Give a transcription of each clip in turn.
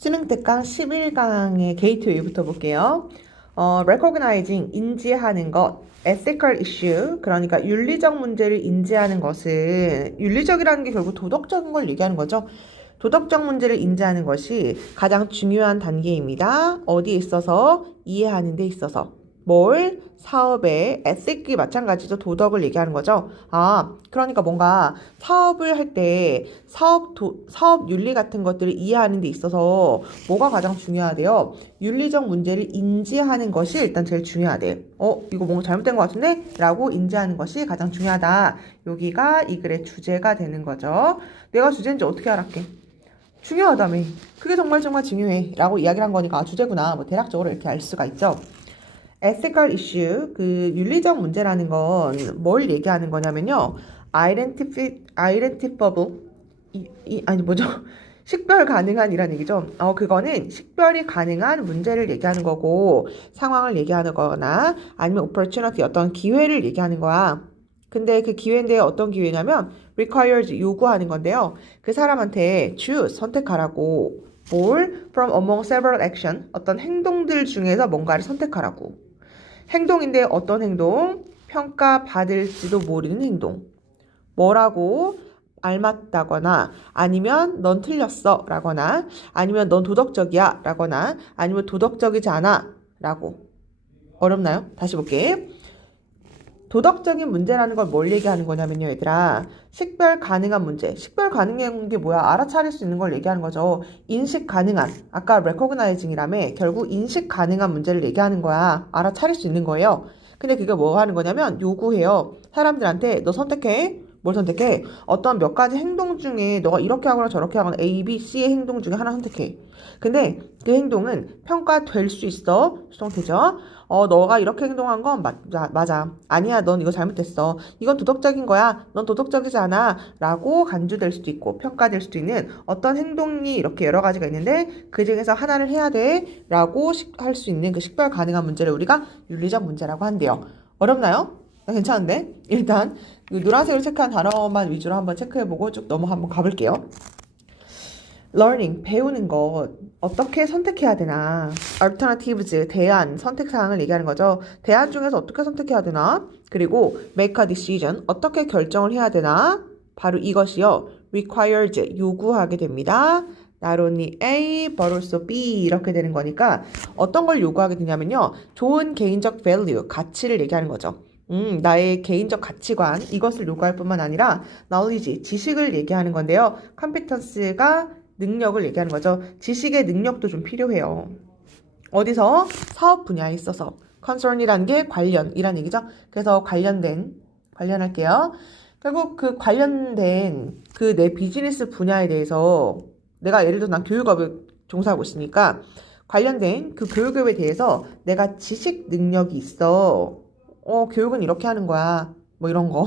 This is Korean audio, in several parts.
수능 특강 11강의 게이트웨이부터 볼게요. recognizing, 인지하는 것, ethical issue, 그러니까 윤리적 문제를 인지하는 것은, 윤리적이라는 게 결국 도덕적인 걸 얘기하는 거죠. 도덕적 문제를 인지하는 것이 가장 중요한 단계입니다. 어디에 있어서? 이해하는 데 있어서. 뭘? 사업의 ethic이 마찬가지죠. 도덕을 얘기하는 거죠. 그러니까 뭔가 사업을 할 때 사업 윤리 같은 것들을 이해하는 데 있어서 뭐가 가장 중요하대요? 윤리적 문제를 인지하는 것이 일단 제일 중요하대. 이거 뭔가 잘못된 것 같은데? 라고 인지하는 것이 가장 중요하다. 여기가 이 글의 주제가 되는 거죠. 내가 주제인지 어떻게 알았게? 중요하다며. 그게 정말 중요해. 라고 이야기를 한 거니까 주제구나. 뭐 대략적으로 이렇게 알 수가 있죠. ethical issue, 그 윤리적 문제라는 건 뭘 얘기하는 거냐면요. identifiable, 아니 뭐죠? 식별 가능한이라는 얘기죠. 그거는 식별이 가능한 문제를 얘기하는 거고 상황을 얘기하는 거나 아니면 opportunity, 어떤 기회를 얘기하는 거야. 근데 그 기회인데 어떤 기회냐면 requires, 요구하는 건데요. 그 사람한테 choose, 선택하라고. 뭘? from among several action, 어떤 행동들 중에서 뭔가를 선택하라고. 행동인데 어떤 행동? 평가받을지도 모르는 행동. 뭐라고? 알맞다거나 아니면 넌 틀렸어 라거나 아니면 넌 도덕적이야 라거나 아니면 도덕적이지 않아 라고. 어렵나요? 다시 볼게. 도덕적인 문제라는 걸 뭘 얘기하는 거냐면요, 얘들아. 식별 가능한 문제. 식별 가능한 게 뭐야? 알아차릴 수 있는 걸 얘기하는 거죠. 인식 가능한. 아까 recognizing이라며 결국 인식 가능한 문제를 얘기하는 거야. 알아차릴 수 있는 거예요. 근데 그게 뭐 하는 거냐면 요구해요. 사람들한테 너 선택해. 뭘 선택해? 어떤 몇 가지 행동 중에 너가 이렇게 하거나 저렇게 하거나 A, B, C의 행동 중에 하나 선택해. 근데 그 행동은 평가될 수 있어. 수동태죠. 너가 이렇게 행동한 건 맞아. 아니야, 넌 이거 잘못했어. 이건 도덕적인 거야. 넌 도덕적이지 않아. 라고 간주될 수도 있고 평가될 수도 있는 어떤 행동이 이렇게 여러 가지가 있는데 그 중에서 하나를 해야 돼. 라고 할 수 있는 그 식별 가능한 문제를 우리가 윤리적 문제라고 한대요. 어렵나요? 괜찮은데? 일단 노란색으로 체크한 단어만 위주로 한번 체크해보고 쭉 넘어 한번 가볼게요. learning, 배우는 것, 어떻게 선택해야 되나? alternatives, 대안, 선택사항을 얘기하는 거죠. 대안 중에서 어떻게 선택해야 되나? 그리고 make a decision, 어떻게 결정을 해야 되나? 바로 이것이요. requires, 요구하게 됩니다. not only A, but also B 이렇게 되는 거니까 어떤 걸 요구하게 되냐면요. 좋은 개인적 value, 가치를 얘기하는 거죠. 나의 개인적 가치관, 이것을 요구할 뿐만 아니라 knowledge, 지식을 얘기하는 건데요. competence가 능력을 얘기하는 거죠. 지식의 능력도 좀 필요해요. 어디서? 사업 분야에 있어서. concern이라는 게 관련이란 얘기죠. 그래서 관련할게요. 결국 그 관련된 그 내 비즈니스 분야에 대해서 내가 예를 들어 난 교육업을 종사하고 있으니까 관련된 그 교육업에 대해서 내가 지식 능력이 있어. 교육은 이렇게 하는 거야. 뭐 이런 거.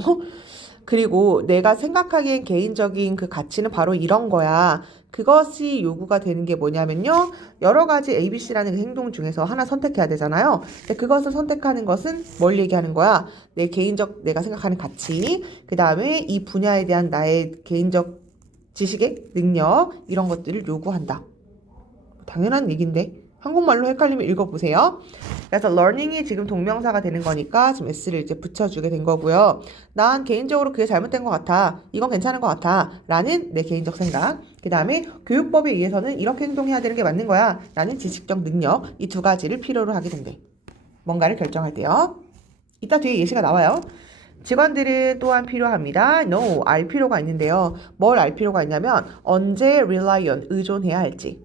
그리고 내가 생각하기엔 개인적인 그 가치는 바로 이런 거야. 그것이 요구가 되는 게 뭐냐면요. 여러 가지 ABC라는 그 행동 중에서 하나 선택해야 되잖아요. 근데 그것을 선택하는 것은 뭘 얘기하는 거야? 내 개인적, 내가 생각하는 가치, 그 다음에 이 분야에 대한 나의 개인적 지식의 능력, 이런 것들을 요구한다. 당연한 얘기인데. 한국말로 헷갈리면 읽어보세요. 그래서 learning이 지금 동명사가 되는 거니까 지금 s를 이제 붙여주게 된 거고요. 난 개인적으로 그게 잘못된 것 같아. 이건 괜찮은 것 같아. 라는 내 개인적 생각. 그 다음에 교육법에 의해서는 이렇게 행동해야 되는 게 맞는 거야. 라는 지식적 능력. 이 두 가지를 필요로 하게 된대. 뭔가를 결정할 때요. 이따 뒤에 예시가 나와요. 직원들은 또한 필요합니다. No, 알 필요가 있는데요. 뭘 알 필요가 있냐면 언제 rely on, 의존해야 할지.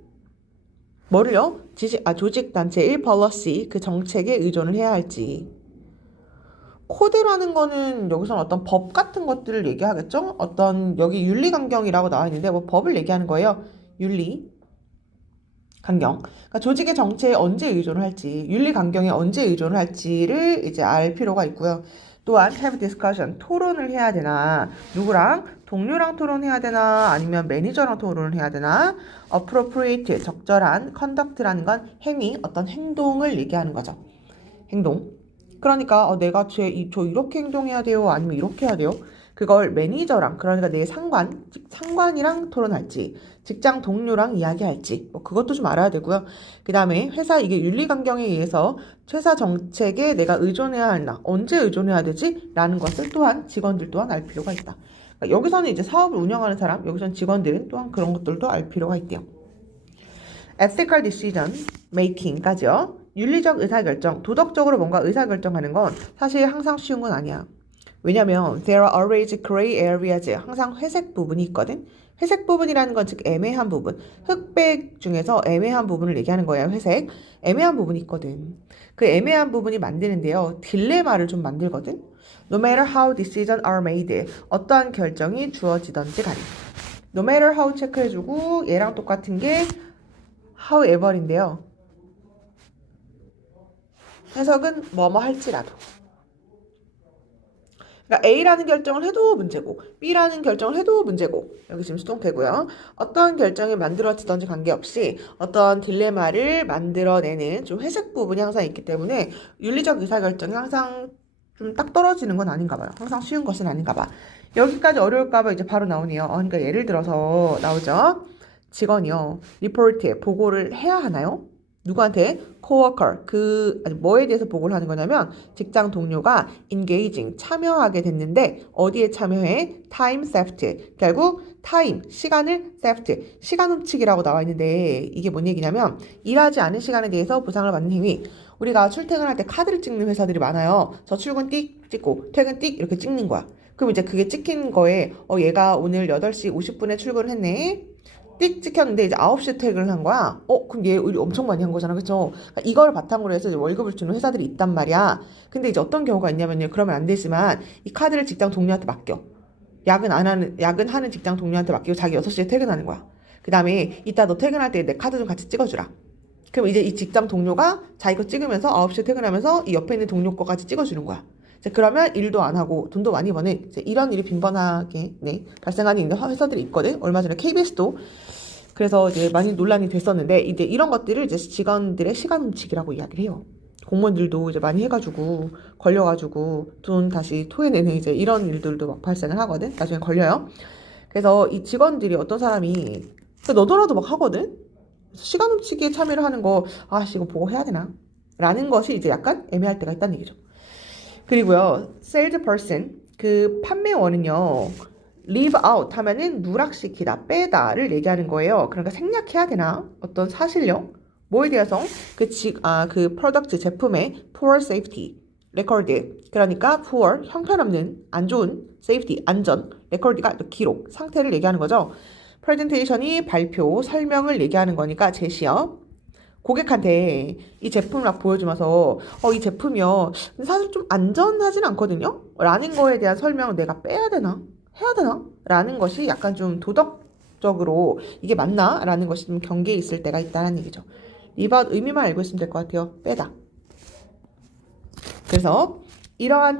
뭐를요? 조직단체의 policy, 그 정책에 의존을 해야 할지. 코드라는 거는 여기서는 어떤 법 같은 것들을 얘기하겠죠? 어떤 여기 윤리강경이라고 나와 있는데 뭐 법을 얘기하는 거예요. 윤리 강경. 그러니까 조직의 정체에 언제 의존을 할지, 윤리 강경에 언제 의존을 할지를 이제 알 필요가 있고요. 또한 have discussion, 토론을 해야 되나, 누구랑? 동료랑 토론해야 되나, 아니면 매니저랑 토론을 해야 되나, appropriate, 적절한, conduct라는 건 행위, 어떤 행동을 얘기하는 거죠. 행동. 그러니까 내가 저 이렇게 행동해야 돼요? 아니면 이렇게 해야 돼요? 그걸 매니저랑, 그러니까 내 상관이랑 토론할지, 직장 동료랑 이야기할지, 뭐 그것도 좀 알아야 되고요. 그 다음에 회사 이게 윤리강경에 의해서 회사 정책에 내가 의존해야 하나, 언제 의존해야 되지? 라는 것을 또한 직원들 또한 알 필요가 있다. 그러니까 여기서는 이제 사업을 운영하는 사람, 여기서는 직원들은 또한 그런 것들도 알 필요가 있대요. ethical decision making까지요. 윤리적 의사결정, 도덕적으로 뭔가 의사결정하는 건 사실 항상 쉬운 건 아니야. 왜냐면 there are always gray areas. 항상 회색 부분이 있거든. 회색 부분이라는 건 즉 애매한 부분. 흑백 중에서 애매한 부분을 얘기하는 거예요. 회색. 애매한 부분이 있거든. 그 애매한 부분이 만드는데요. 딜레마를 좀 만들거든. No matter how decisions are made. 어떠한 결정이 주어지던지 간에. No matter how 체크해주고 얘랑 똑같은 게 however인데요. 해석은 뭐뭐 할지라도. 그러니까 A라는 결정을 해도 문제고 B라는 결정을 해도 문제고 여기 지금 수동태고요. 어떤 결정이 만들어지던지 관계없이 어떤 딜레마를 만들어내는 좀 회색 부분이 항상 있기 때문에 윤리적 의사결정이 항상 좀 딱 떨어지는 건 아닌가 봐요. 항상 쉬운 것은 아닌가 봐. 여기까지 어려울까 봐 이제 바로 나오네요. 그러니까 예를 들어서 나오죠. 직원이요. 리포트에 보고를 해야 하나요? 누구한테? coworker. 아니, 뭐에 대해서 보고를 하는 거냐면 직장 동료가 engaging, 참여하게 됐는데 어디에 참여해? time theft. 결국 time, 시간을 theft, 시간 훔치기라고 나와 있는데 이게 뭔 얘기냐면 일하지 않은 시간에 대해서 보상을 받는 행위. 우리가 출퇴근할 때 카드를 찍는 회사들이 많아요. 저 출근 띡 찍고 퇴근 띡 이렇게 찍는 거야. 그럼 이제 그게 찍힌 거에 얘가 오늘 8시 50분에 출근을 했네. 띡 찍혔는데 이제 9시에 퇴근을 한 거야. 그럼 얘 일 엄청 많이 한 거잖아. 그쵸? 그러니까 이걸 바탕으로 해서 이제 월급을 주는 회사들이 있단 말이야. 근데 이제 어떤 경우가 있냐면요. 그러면 안 되지만 이 카드를 직장 동료한테 맡겨. 야근하는 직장 동료한테 맡기고 자기 6시에 퇴근하는 거야. 그 다음에 이따 너 퇴근할 때 내 카드 좀 같이 찍어주라. 그럼 이제 이 직장 동료가 자기 거 찍으면서 9시에 퇴근하면서 이 옆에 있는 동료 거까지 찍어주는 거야. 이제 그러면 일도 안 하고 돈도 많이 버는 이제 이런 일이 빈번하게 발생하는 회사들이 있거든. 얼마 전에 KBS도 그래서 이제 많이 논란이 됐었는데 이제 이런 것들을 이제 직원들의 시간 훔치기라고 이야기를 해요. 공무원들도 이제 많이 해가지고 걸려가지고 돈 다시 토해내는 이제 이런 일들도 막 발생을 하거든. 나중에 걸려요. 그래서 이 직원들이 어떤 사람이 너도나도 막 하거든. 시간 훔치기에 참여를 하는 거 이거 보고 해야 되나? 라는 것이 이제 약간 애매할 때가 있다는 얘기죠. 그리고요, salesperson, 그 판매원은요, leave out 하면은 누락시키다, 빼다를 얘기하는 거예요. 그러니까 생략해야 되나? 어떤 사실력? 뭐에 대해서? 그 프로덕트 제품의 poor safety, record. 그러니까 poor, 형편없는, 안 좋은, safety, 안전, record가 기록, 상태를 얘기하는 거죠. presentation이 발표, 설명을 얘기하는 거니까 제시어. 고객한테 이 제품을 막 보여주면서 이 제품이요 사실 좀 안전하진 않거든요 라는 거에 대한 설명을 내가 빼야 되나? 해야 되나? 라는 것이 약간 좀 도덕적으로 이게 맞나? 라는 것이 좀 경계에 있을 때가 있다는 얘기죠. 리바웃 의미만 알고 있으면 될 것 같아요. 빼다. 그래서 이러한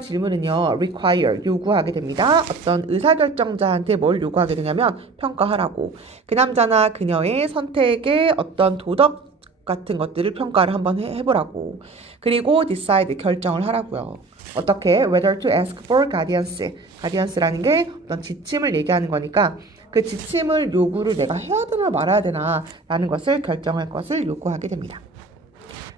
질문은요, require, 요구하게 됩니다. 어떤 의사결정자한테 뭘 요구하게 되냐면 평가하라고. 그 남자나 그녀의 선택의 어떤 도덕 같은 것들을 평가를 한번 해보라고. 그리고 decide, 결정을 하라고요. 어떻게? whether to ask for guidance. guidance라는 게 어떤 지침을 얘기하는 거니까 그 지침을 요구를 내가 해야 되나 말아야 되나 라는 것을 결정할 것을 요구하게 됩니다.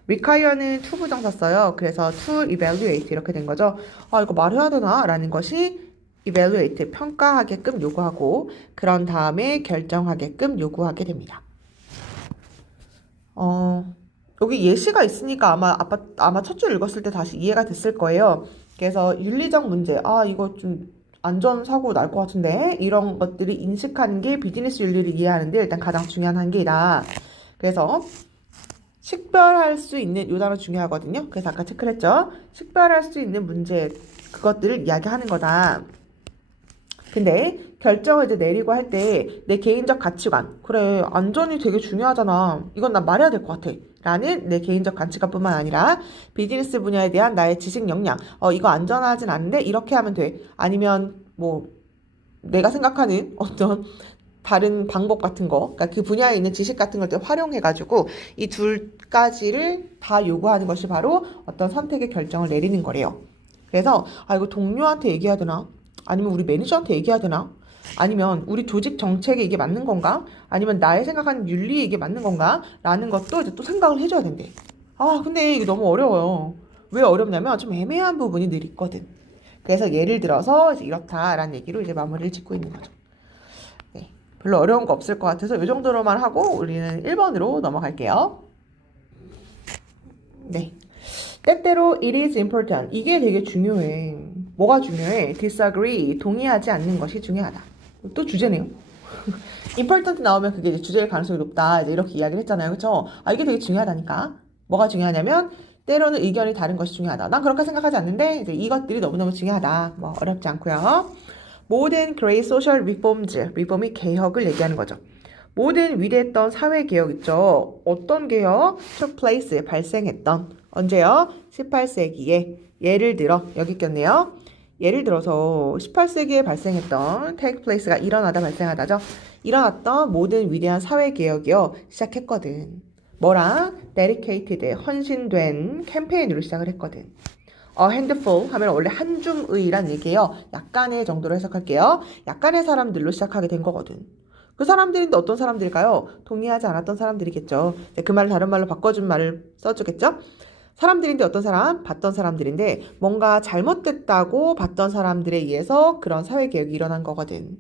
require는 to 부정사 써요. 그래서 to evaluate 이렇게 된 거죠. 이거 말해야 되나? 라는 것이 evaluate, 평가하게끔 요구하고 그런 다음에 결정하게끔 요구하게 됩니다. 여기 예시가 있으니까 아마 첫 줄 읽었을 때 다시 이해가 됐을 거예요. 그래서 윤리적 문제, 이거 좀 안전사고 날 것 같은데 이런 것들이 인식하는 게 비즈니스 윤리를 이해하는데 일단 가장 중요한 한계이다. 그래서 식별할 수 있는, 요 단어 중요하거든요. 그래서 아까 체크를 했죠. 식별할 수 있는 문제, 그것들을 이야기하는 거다. 근데 결정을 이제 내리고 할 때 내 개인적 가치관, 그래 안전이 되게 중요하잖아. 이건 난 말해야 될 것 같아. 라는 내 개인적 가치관뿐만 아니라 비즈니스 분야에 대한 나의 지식 역량, 이거 안전하진 않은데 이렇게 하면 돼. 아니면 뭐 내가 생각하는 어떤 다른 방법 같은 거, 그러니까 그 분야에 있는 지식 같은 걸 활용해가지고 이 둘 가지를 다 요구하는 것이 바로 어떤 선택의 결정을 내리는 거래요. 그래서 이거 동료한테 얘기해야 되나? 아니면 우리 매니저한테 얘기해야 되나? 아니면 우리 조직 정책에 이게 맞는 건가? 아니면 나의 생각하는 윤리에 이게 맞는 건가? 라는 것도 이제 또 생각을 해줘야 된대. 아, 근데 이게 너무 어려워요. 왜 어렵냐면 좀 애매한 부분이 늘 있거든. 그래서 예를 들어서 이제 이렇다라는 얘기로 이제 마무리를 짓고 있는 거죠. 네, 별로 어려운 거 없을 것 같아서 이 정도로만 하고 우리는 1번으로 넘어갈게요. 네. 때때로 it is important. 이게 되게 중요해. 뭐가 중요해? disagree. 동의하지 않는 것이 중요하다. 또 주제네요. important 나오면 그게 이제 주제일 가능성이 높다. 이제 이렇게 이야기를 했잖아요. 그쵸? 아, 이게 되게 중요하다니까. 뭐가 중요하냐면 때로는 의견이 다른 것이 중요하다. 난 그렇게 생각하지 않는데 이제 이것들이 너무너무 중요하다. 뭐 어렵지 않고요. 모든 great social reforms, 리폼이 개혁을 얘기하는 거죠. 모든 위대했던 사회 개혁 있죠. 어떤 개혁? took place, 발생했던. 언제요? 18세기에. 예를 들어 여기 있겠네요. 예를 들어서 18세기에 발생했던 take place가 일어나다 발생하다죠. 일어났던 모든 위대한 사회 개혁이요. 시작했거든. 뭐랑? dedicated, 헌신된 캠페인으로 시작을 했거든. handful 하면 원래 한 줌의란 얘기예요. 약간의 정도로 해석할게요. 약간의 사람들로 시작하게 된 거거든. 그 사람들인데 어떤 사람들일까요? 동의하지 않았던 사람들이겠죠. 그 말을 다른 말로 바꿔준 말을 써주겠죠? 사람들인데 어떤 사람? 봤던 사람들인데 뭔가 잘못됐다고 봤던 사람들에 의해서 그런 사회개혁이 일어난 거거든.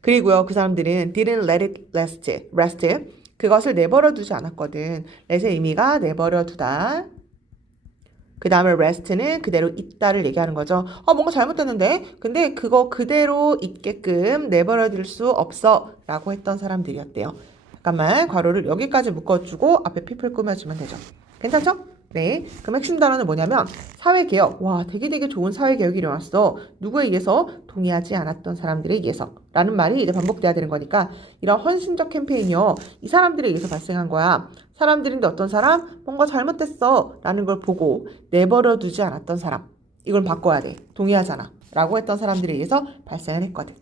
그리고요, 그 사람들은 didn't let it rest. 그것을 내버려 두지 않았거든. let의 의미가 내버려 두다. 그 다음에 rest는 그대로 있다를 얘기하는 거죠. 뭔가 잘못됐는데 근데 그거 그대로 있게끔 내버려둘 수 없어 라고 했던 사람들이었대요. 잠깐만 괄호를 여기까지 묶어주고 앞에 people 꾸며주면 되죠. 괜찮죠? 네. 그럼 핵심 단어는 뭐냐면 사회개혁. 와, 되게 좋은 사회개혁이 일어났어. 누구에 의해서? 동의하지 않았던 사람들에 의해서 라는 말이 이제 반복돼야 되는 거니까 이런 헌신적 캠페인이요. 이 사람들에 의해서 발생한 거야. 사람들인데 어떤 사람? 뭔가 잘못됐어 라는 걸 보고 내버려 두지 않았던 사람. 이걸 바꿔야 돼. 동의하잖아. 라고 했던 사람들에 의해서 발생을 했거든.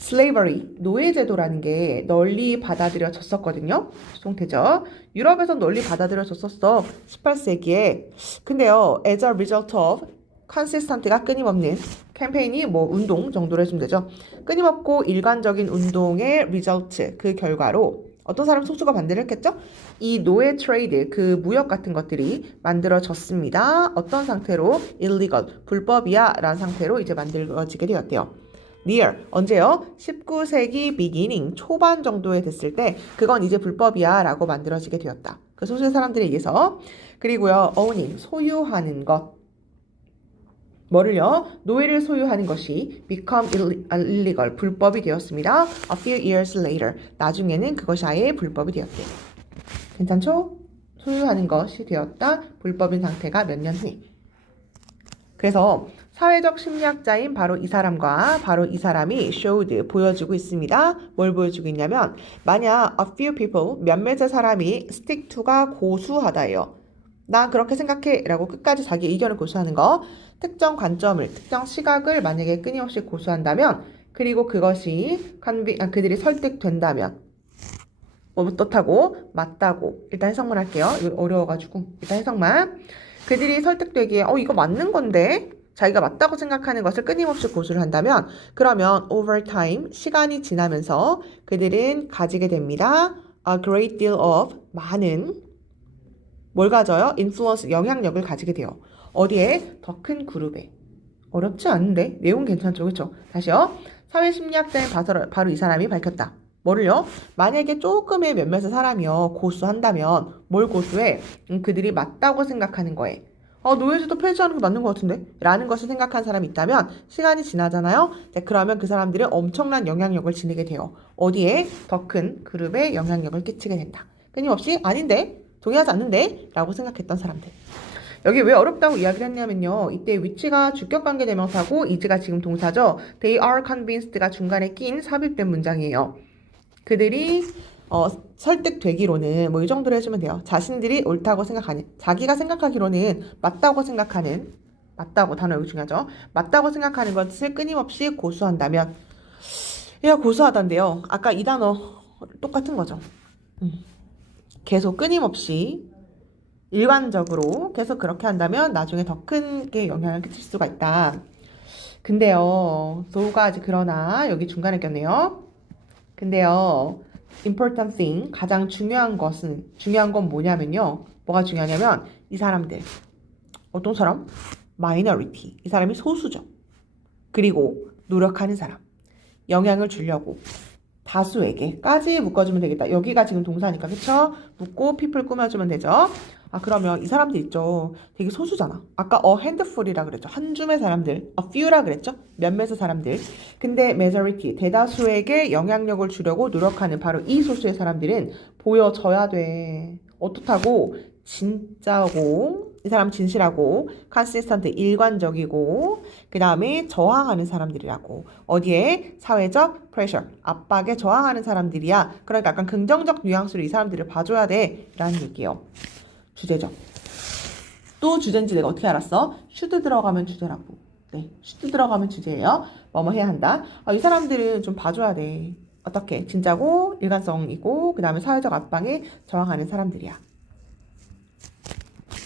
slavery, 노예제도라는 게 널리 받아들여졌었거든요. 송태죠. 유럽에서 널리 받아들여졌었어. 18세기에. 근데요, as a result of consistent가 끊임없는 캠페인이 뭐 운동 정도로 해주면 되죠. 끊임없고 일관적인 운동의 result, 그 결과로 어떤 사람 속수가 반대를 했겠죠? 이 노예 트레이드, 그 무역 같은 것들이 만들어졌습니다. 어떤 상태로? illegal, 불법이야 라는 상태로 이제 만들어지게 되었대요. near, 언제요? 19세기 beginning, 초반 정도에 됐을 때 그건 이제 불법이야 라고 만들어지게 되었다. 그 소수의 사람들에 의해서. 그리고요, owning, 소유하는 것. 뭐를요? 노예를 소유하는 것이 become illegal, 불법이 되었습니다. A few years later, 나중에는 그것이 아예 불법이 되었대요. 괜찮죠? 소유하는 것이 되었다. 불법인 상태가 몇 년 후에. 그래서 사회적 심리학자인 바로 이 사람과 바로 이 사람이 showed, 보여주고 있습니다. 뭘 보여주고 있냐면 만약 a few people, 몇몇의 사람이 stick to가 고수하다예요. 난 그렇게 생각해 라고 끝까지 자기 의견을 고수하는 거. 특정 관점을, 특정 시각을 만약에 끊임없이 고수한다면 그리고 그것이 그들이 설득된다면 어떻다고? 맞다고. 일단 해석만 할게요. 이거 어려워가지고 일단 해석만. 그들이 설득되기에 이거 맞는 건데 자기가 맞다고 생각하는 것을 끊임없이 고수를 한다면 그러면 over time, 시간이 지나면서 그들은 가지게 됩니다. A great deal of, 많은 뭘 가져요? influence, 영향력을 가지게 돼요. 어디에? 더 큰 그룹에. 어렵지 않은데? 내용 괜찮죠? 그렇죠? 다시요. 사회심리학자인 바로 이 사람이 밝혔다. 뭐를요? 만약에 조금의 몇몇의 사람이요 고수한다면 뭘 고수해? 그들이 맞다고 생각하는 거에 노예제도 폐지하는 게 맞는 것 같은데? 라는 것을 생각한 사람이 있다면 시간이 지나잖아요. 그러면 그 사람들이 엄청난 영향력을 지니게 돼요. 어디에? 더 큰 그룹에 영향력을 끼치게 된다. 끊임없이 아닌데? 동의하지 않는데? 라고 생각했던 사람들. 여기 왜 어렵다고 이야기를 했냐면요. 이때 위치가 주격관계 대명사고 is가 지금 동사죠. They are convinced가 중간에 낀 삽입된 문장이에요. 그들이 설득되기로는 뭐 이 정도로 해주면 돼요. 자신들이 옳다고 생각하는, 자기가 생각하기로는 맞다고 생각하는, 맞다고 단어 여기 중요하죠. 맞다고 생각하는 것을 끊임없이 고수한다면 얘가 고수하단데요. 아까 이 단어 똑같은 거죠. 계속 끊임없이 일관적으로 계속 그렇게 한다면 나중에 더 큰 게 영향을 끼칠 수가 있다. 근데요, thought가 아직 그러나 여기 중간에 꼈네요. 근데요, important thing, 가장 중요한 건 뭐냐면요. 뭐가 중요하냐면, 이 사람들. 어떤 사람? minority. 이 사람이 소수죠. 그리고 노력하는 사람. 영향을 주려고. 다수에게까지 묶어주면 되겠다. 여기가 지금 동사니까, 그쵸? 묶고 people 꾸며주면 되죠. 아, 그러면 이 사람들 있죠. 되게 소수잖아. 아까 a handful이라 그랬죠. 한 줌의 사람들. a few라 그랬죠. 몇몇의 사람들. 근데 majority, 대다수에게 영향력을 주려고 노력하는 바로 이 소수의 사람들은 보여져야 돼. 어떻다고? 진짜고, 이 사람 진실하고, consistent, 일관적이고, 그 다음에 저항하는 사람들이라고. 어디에? 사회적 pressure, 압박에 저항하는 사람들이야. 그러니까 약간 긍정적 뉘앙스로 이 사람들을 봐줘야 돼. 라는 얘기예요. 주제죠. 또 주제인지 내가 어떻게 알았어? should 들어가면 주제라고. 네, should 들어가면 주제예요. 뭐뭐 해야 한다. 이 사람들은 좀 봐줘야 돼. 어떻게? 진짜고, 일관성이고, 그 다음에 사회적 압박에 저항하는 사람들이야.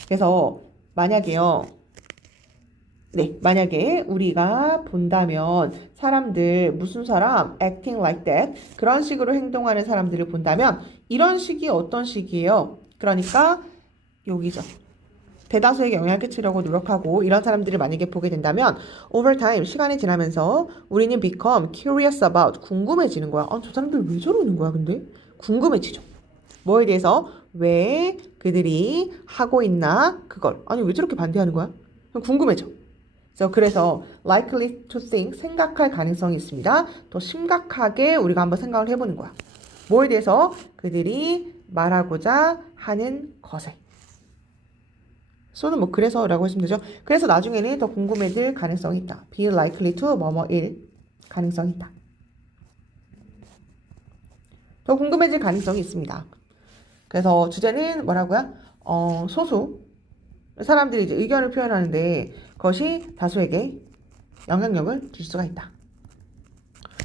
그래서 만약에요. 네, 만약에 우리가 본다면 사람들, 무슨 사람, acting like that, 그런 식으로 행동하는 사람들을 본다면 이런 식이 어떤 식이에요? 그러니까 여기죠. 대다수에게 영향을 끼치려고 노력하고 이런 사람들을 만약에 보게 된다면 over time, 시간이 지나면서 우리는 become curious about, 궁금해지는 거야. 저 사람들 왜 저러는 거야, 근데? 궁금해지죠. 뭐에 대해서? 왜 그들이 하고 있나? 그걸. 아니, 왜 저렇게 반대하는 거야? 궁금해져. 그래서 likely to think, 생각할 가능성이 있습니다. 더 심각하게 우리가 한번 생각을 해보는 거야. 뭐에 대해서? 그들이 말하고자 하는 것에. 는 그래서라고 하시면 되죠. 그래서 나중에는 더 궁금해질 가능성이 있다. be likely to 뭐뭐일 가능성이 있다. 더 궁금해질 가능성이 있습니다. 그래서 주제는 뭐라고요? 소수 사람들이 이제 의견을 표현하는데 그것이 다수에게 영향력을 줄 수가 있다.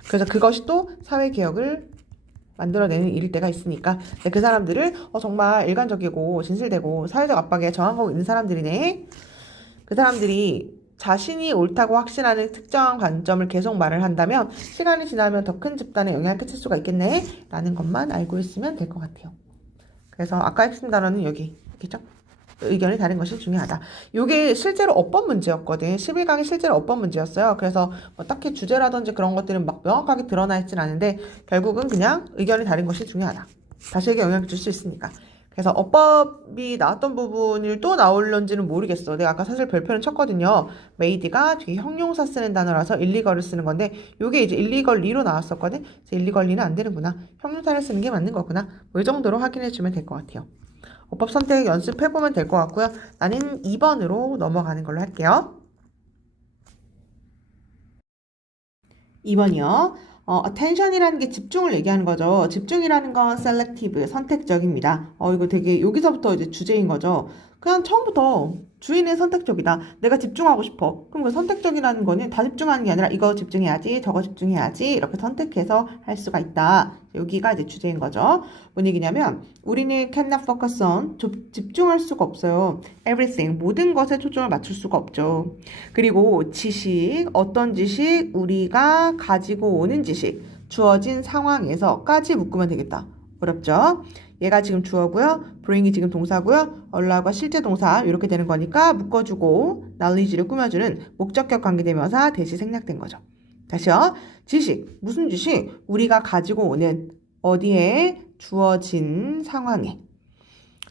그래서 그것이 또 사회개혁을 만들어내는 일일 때가 있으니까 그 사람들을 정말 일관적이고 진실되고 사회적 압박에 저항하고 있는 사람들이네. 그 사람들이 자신이 옳다고 확신하는 특정한 관점을 계속 말을 한다면 시간이 지나면 더 큰 집단에 영향을 끼칠 수가 있겠네 라는 것만 알고 있으면 될 것 같아요. 그래서 아까 핵심 단어는 여기 있겠죠? 의견이 다른 것이 중요하다. 이게 실제로 어법 문제였거든. 11강이 실제로 어법 문제였어요. 그래서 딱히 주제라든지 그런 것들은 막 명확하게 드러나 있진 않은데 결국은 그냥 의견이 다른 것이 중요하다. 다수에게 영향을 줄 수 있으니까. 그래서 어법이 나왔던 부분을 또 나올런지는 모르겠어. 내가 아까 사실 별표는 쳤거든요. made가 뒤에 형용사 쓰는 단어라서 illegal을 쓰는 건데 이게 이제 illegally 로 나왔었거든. illegally 안 되는구나. 형용사를 쓰는 게 맞는 거구나. 이 정도로 확인해 주면 될 것 같아요. 어법 선택 연습해보면 될 것 같고요. 나는 2번으로 넘어가는 걸로 할게요. 2번이요. attention이라는 게 집중을 얘기하는 거죠. 집중이라는 건 selective, 선택적입니다. 이거 되게 여기서부터 이제 주제인 거죠. 그냥 처음부터 주인은 선택적이다. 내가 집중하고 싶어. 그럼 그 선택적이라는 거는 다 집중하는 게 아니라 이거 집중해야지, 저거 집중해야지 이렇게 선택해서 할 수가 있다. 여기가 이제 주제인 거죠. 뭔 얘기냐면 우리는 cannot focus on, 집중할 수가 없어요. everything, 모든 것에 초점을 맞출 수가 없죠. 그리고 지식, 어떤 지식, 우리가 가지고 오는 지식, 주어진 상황에서까지 묶으면 되겠다. 어렵죠? 얘가 지금 주어고요. bring이 지금 동사고요. allow가 실제 동사 이렇게 되는 거니까 묶어주고 knowledge를 꾸며주는 목적격 관계대명사 대시 생략된 거죠. 다시요. 지식. 무슨 지식? 우리가 가지고 오는 어디에? 주어진 상황에.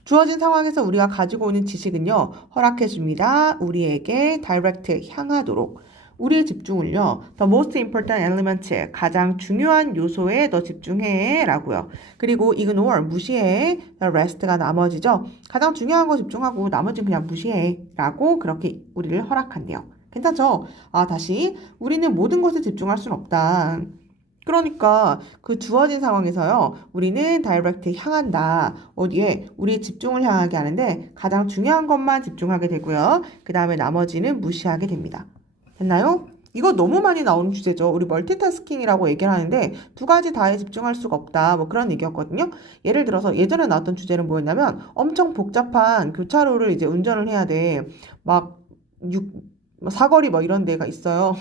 주어진 상황에서 우리가 가지고 오는 지식은요. 허락해줍니다. 우리에게 direct 향하도록. 우리의 집중을요. The most important element, 가장 중요한 요소에 더 집중해 라고요. 그리고 ignore, 무시해. The rest가 나머지죠. 가장 중요한 거 집중하고 나머지는 그냥 무시해 라고 그렇게 우리를 허락한대요. 괜찮죠? 다시 우리는 모든 것에 집중할 수는 없다. 그러니까 그 주어진 상황에서요. 우리는 다이렉트 향한다. 어디에? 우리의 집중을 향하게 하는데 가장 중요한 것만 집중하게 되고요. 그 다음에 나머지는 무시하게 됩니다. 됐나요? 이거 너무 많이 나오는 주제죠. 우리 멀티태스킹이라고 얘기를 하는데 두 가지 다에 집중할 수가 없다. 그런 얘기였거든요. 예를 들어서 예전에 나왔던 주제는 뭐였냐면 엄청 복잡한 교차로를 이제 운전을 해야 돼. 막 뭐 사거리 뭐 이런 데가 있어요.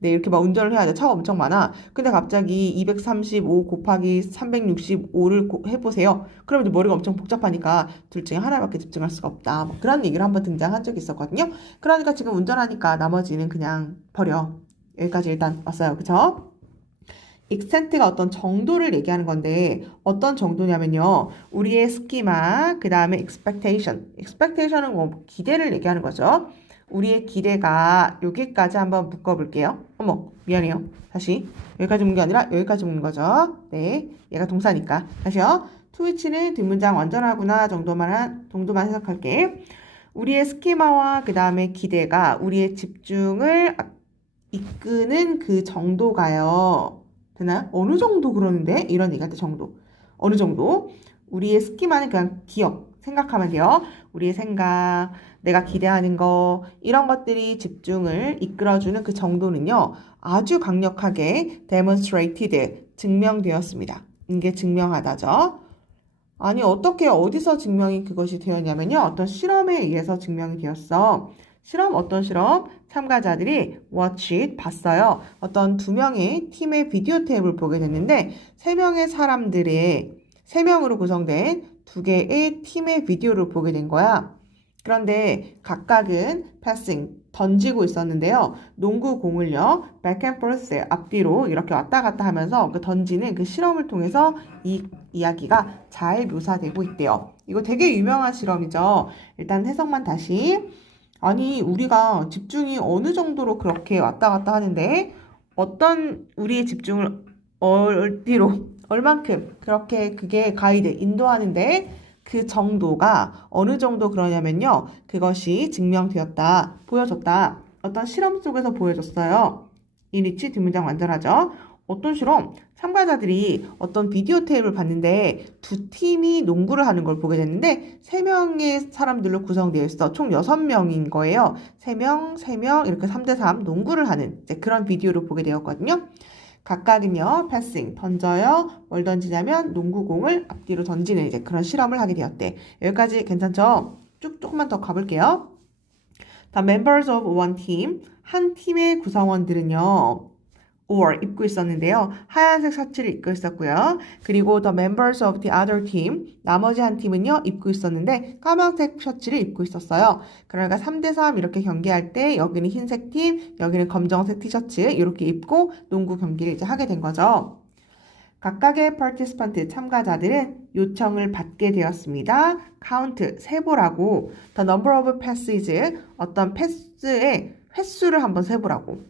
네, 이렇게 막 운전을 해야 돼. 차가 엄청 많아. 근데 갑자기 235 곱하기 365를 해보세요. 그러면 이제 머리가 엄청 복잡하니까 둘 중에 하나밖에 집중할 수가 없다. 뭐 그런 얘기를 한번 등장한 적이 있었거든요. 그러니까 지금 운전하니까 나머지는 그냥 버려. 여기까지 일단 왔어요. 그쵸? extent가 어떤 정도를 얘기하는 건데 어떤 정도냐면요. 우리의 스키마, 그 다음에 expectation은 뭐 기대를 얘기하는 거죠. 우리의 기대가 여기까지 한번 묶어볼게요. 어머, 미안해요. 다시. 여기까지 묶는 게 아니라 여기까지 묶는 거죠. 네, 얘가 동사니까. 다시요. to which는 뒷문장 완전하구나 정도만 해석할게. 우리의 스키마와 그 다음에 기대가 우리의 집중을 이끄는 그 정도가요. 되나요? 어느 정도 그러는데? 이런 얘기할 때 정도. 어느 정도? 우리의 스키마는 그냥 기억, 생각하면 돼요. 우리의 생각, 내가 기대하는 거, 이런 것들이 집중을 이끌어주는 그 정도는요. 아주 강력하게 demonstrated, 증명되었습니다. 이게 증명하다죠. 아니, 어떻게, 어디서 증명이 그것이 되었냐면요. 어떤 실험에 의해서 증명이 되었어. 어떤 실험? 참가자들이 watch it, 봤어요. 어떤 두 명의 팀의 비디오 테이프를 보게 됐는데, 세 명으로 구성된 두 개의 팀의 비디오를 보게 된 거야. 그런데 각각은 passing, 던지고 있었는데요. 농구 공을요, back and forth, 앞뒤로 이렇게 왔다 갔다 하면서 그 던지는 그 실험을 통해서 이 이야기가 잘 묘사되고 있대요. 이거 되게 유명한 실험이죠. 일단 해석만 다시. 아니, 우리가 집중이 어느 정도로 그렇게 왔다 갔다 하는데 어떤 우리의 집중을 어디로, 얼만큼 그렇게 그게 가이드, 인도하는데 그 정도가 어느 정도 그러냐면요. 그것이 증명되었다, 보여줬다. 어떤 실험 속에서 보여줬어요. 이니치 뒷문장 완전하죠. 어떤 실험? 참가자들이 어떤 비디오 테이프를 봤는데 두 팀이 농구를 하는 걸 보게 됐는데 세 명의 사람들로 구성되어 있어. 총 6명인 거예요. 3명 이렇게 3대3 농구를 하는 이제 그런 비디오를 보게 되었거든요. 각각은요, 패싱, 던져요. 뭘 던지냐면 농구공을 앞뒤로 던지는 이제 그런 실험을 하게 되었대. 여기까지 괜찮죠? 조금만 더 가볼게요. The members of one team, 한 팀의 구성원들은요, or 입고 있었는데요. 하얀색 셔츠를 입고 있었고요. 그리고 the members of the other team, 나머지 한 팀은요, 입고 있었는데 까만색 셔츠를 입고 있었어요. 그러니까 3대3 이렇게 경기할 때 여기는 흰색 팀, 여기는 검정색 티셔츠 이렇게 입고 농구 경기를 이제 하게 된 거죠. 각각의 participant 참가자들은 요청을 받게 되었습니다. count 세보라고, the number of passes 어떤 패스의 횟수를 한번 세보라고.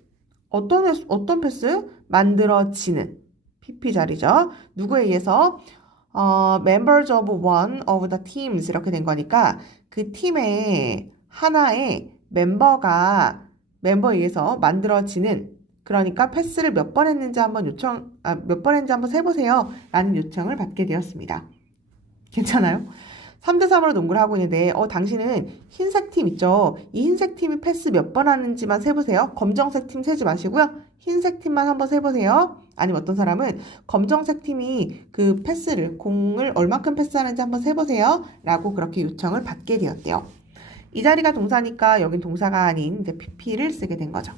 어떤 패스? 만들어지는 PP 자리죠. 누구에 의해서? members of one of the teams 이렇게 된 거니까 그 팀의 하나의 멤버에 의해서 만들어지는 그러니까 패스를 몇 번 했는지 한번 세보세요. 라는 요청을 받게 되었습니다. 괜찮아요? 3대3으로 농구를 하고 있는데 당신은 흰색 팀 있죠? 이 흰색 팀이 패스 몇 번 하는지만 세보세요. 검정색 팀 세지 마시고요. 흰색 팀만 한번 세보세요. 아니면 어떤 사람은 검정색 팀이 그 공을 얼마큼 패스하는지 한번 세보세요. 라고 그렇게 요청을 받게 되었대요. 이 자리가 동사니까 여긴 동사가 아닌 이제 PP를 쓰게 된 거죠.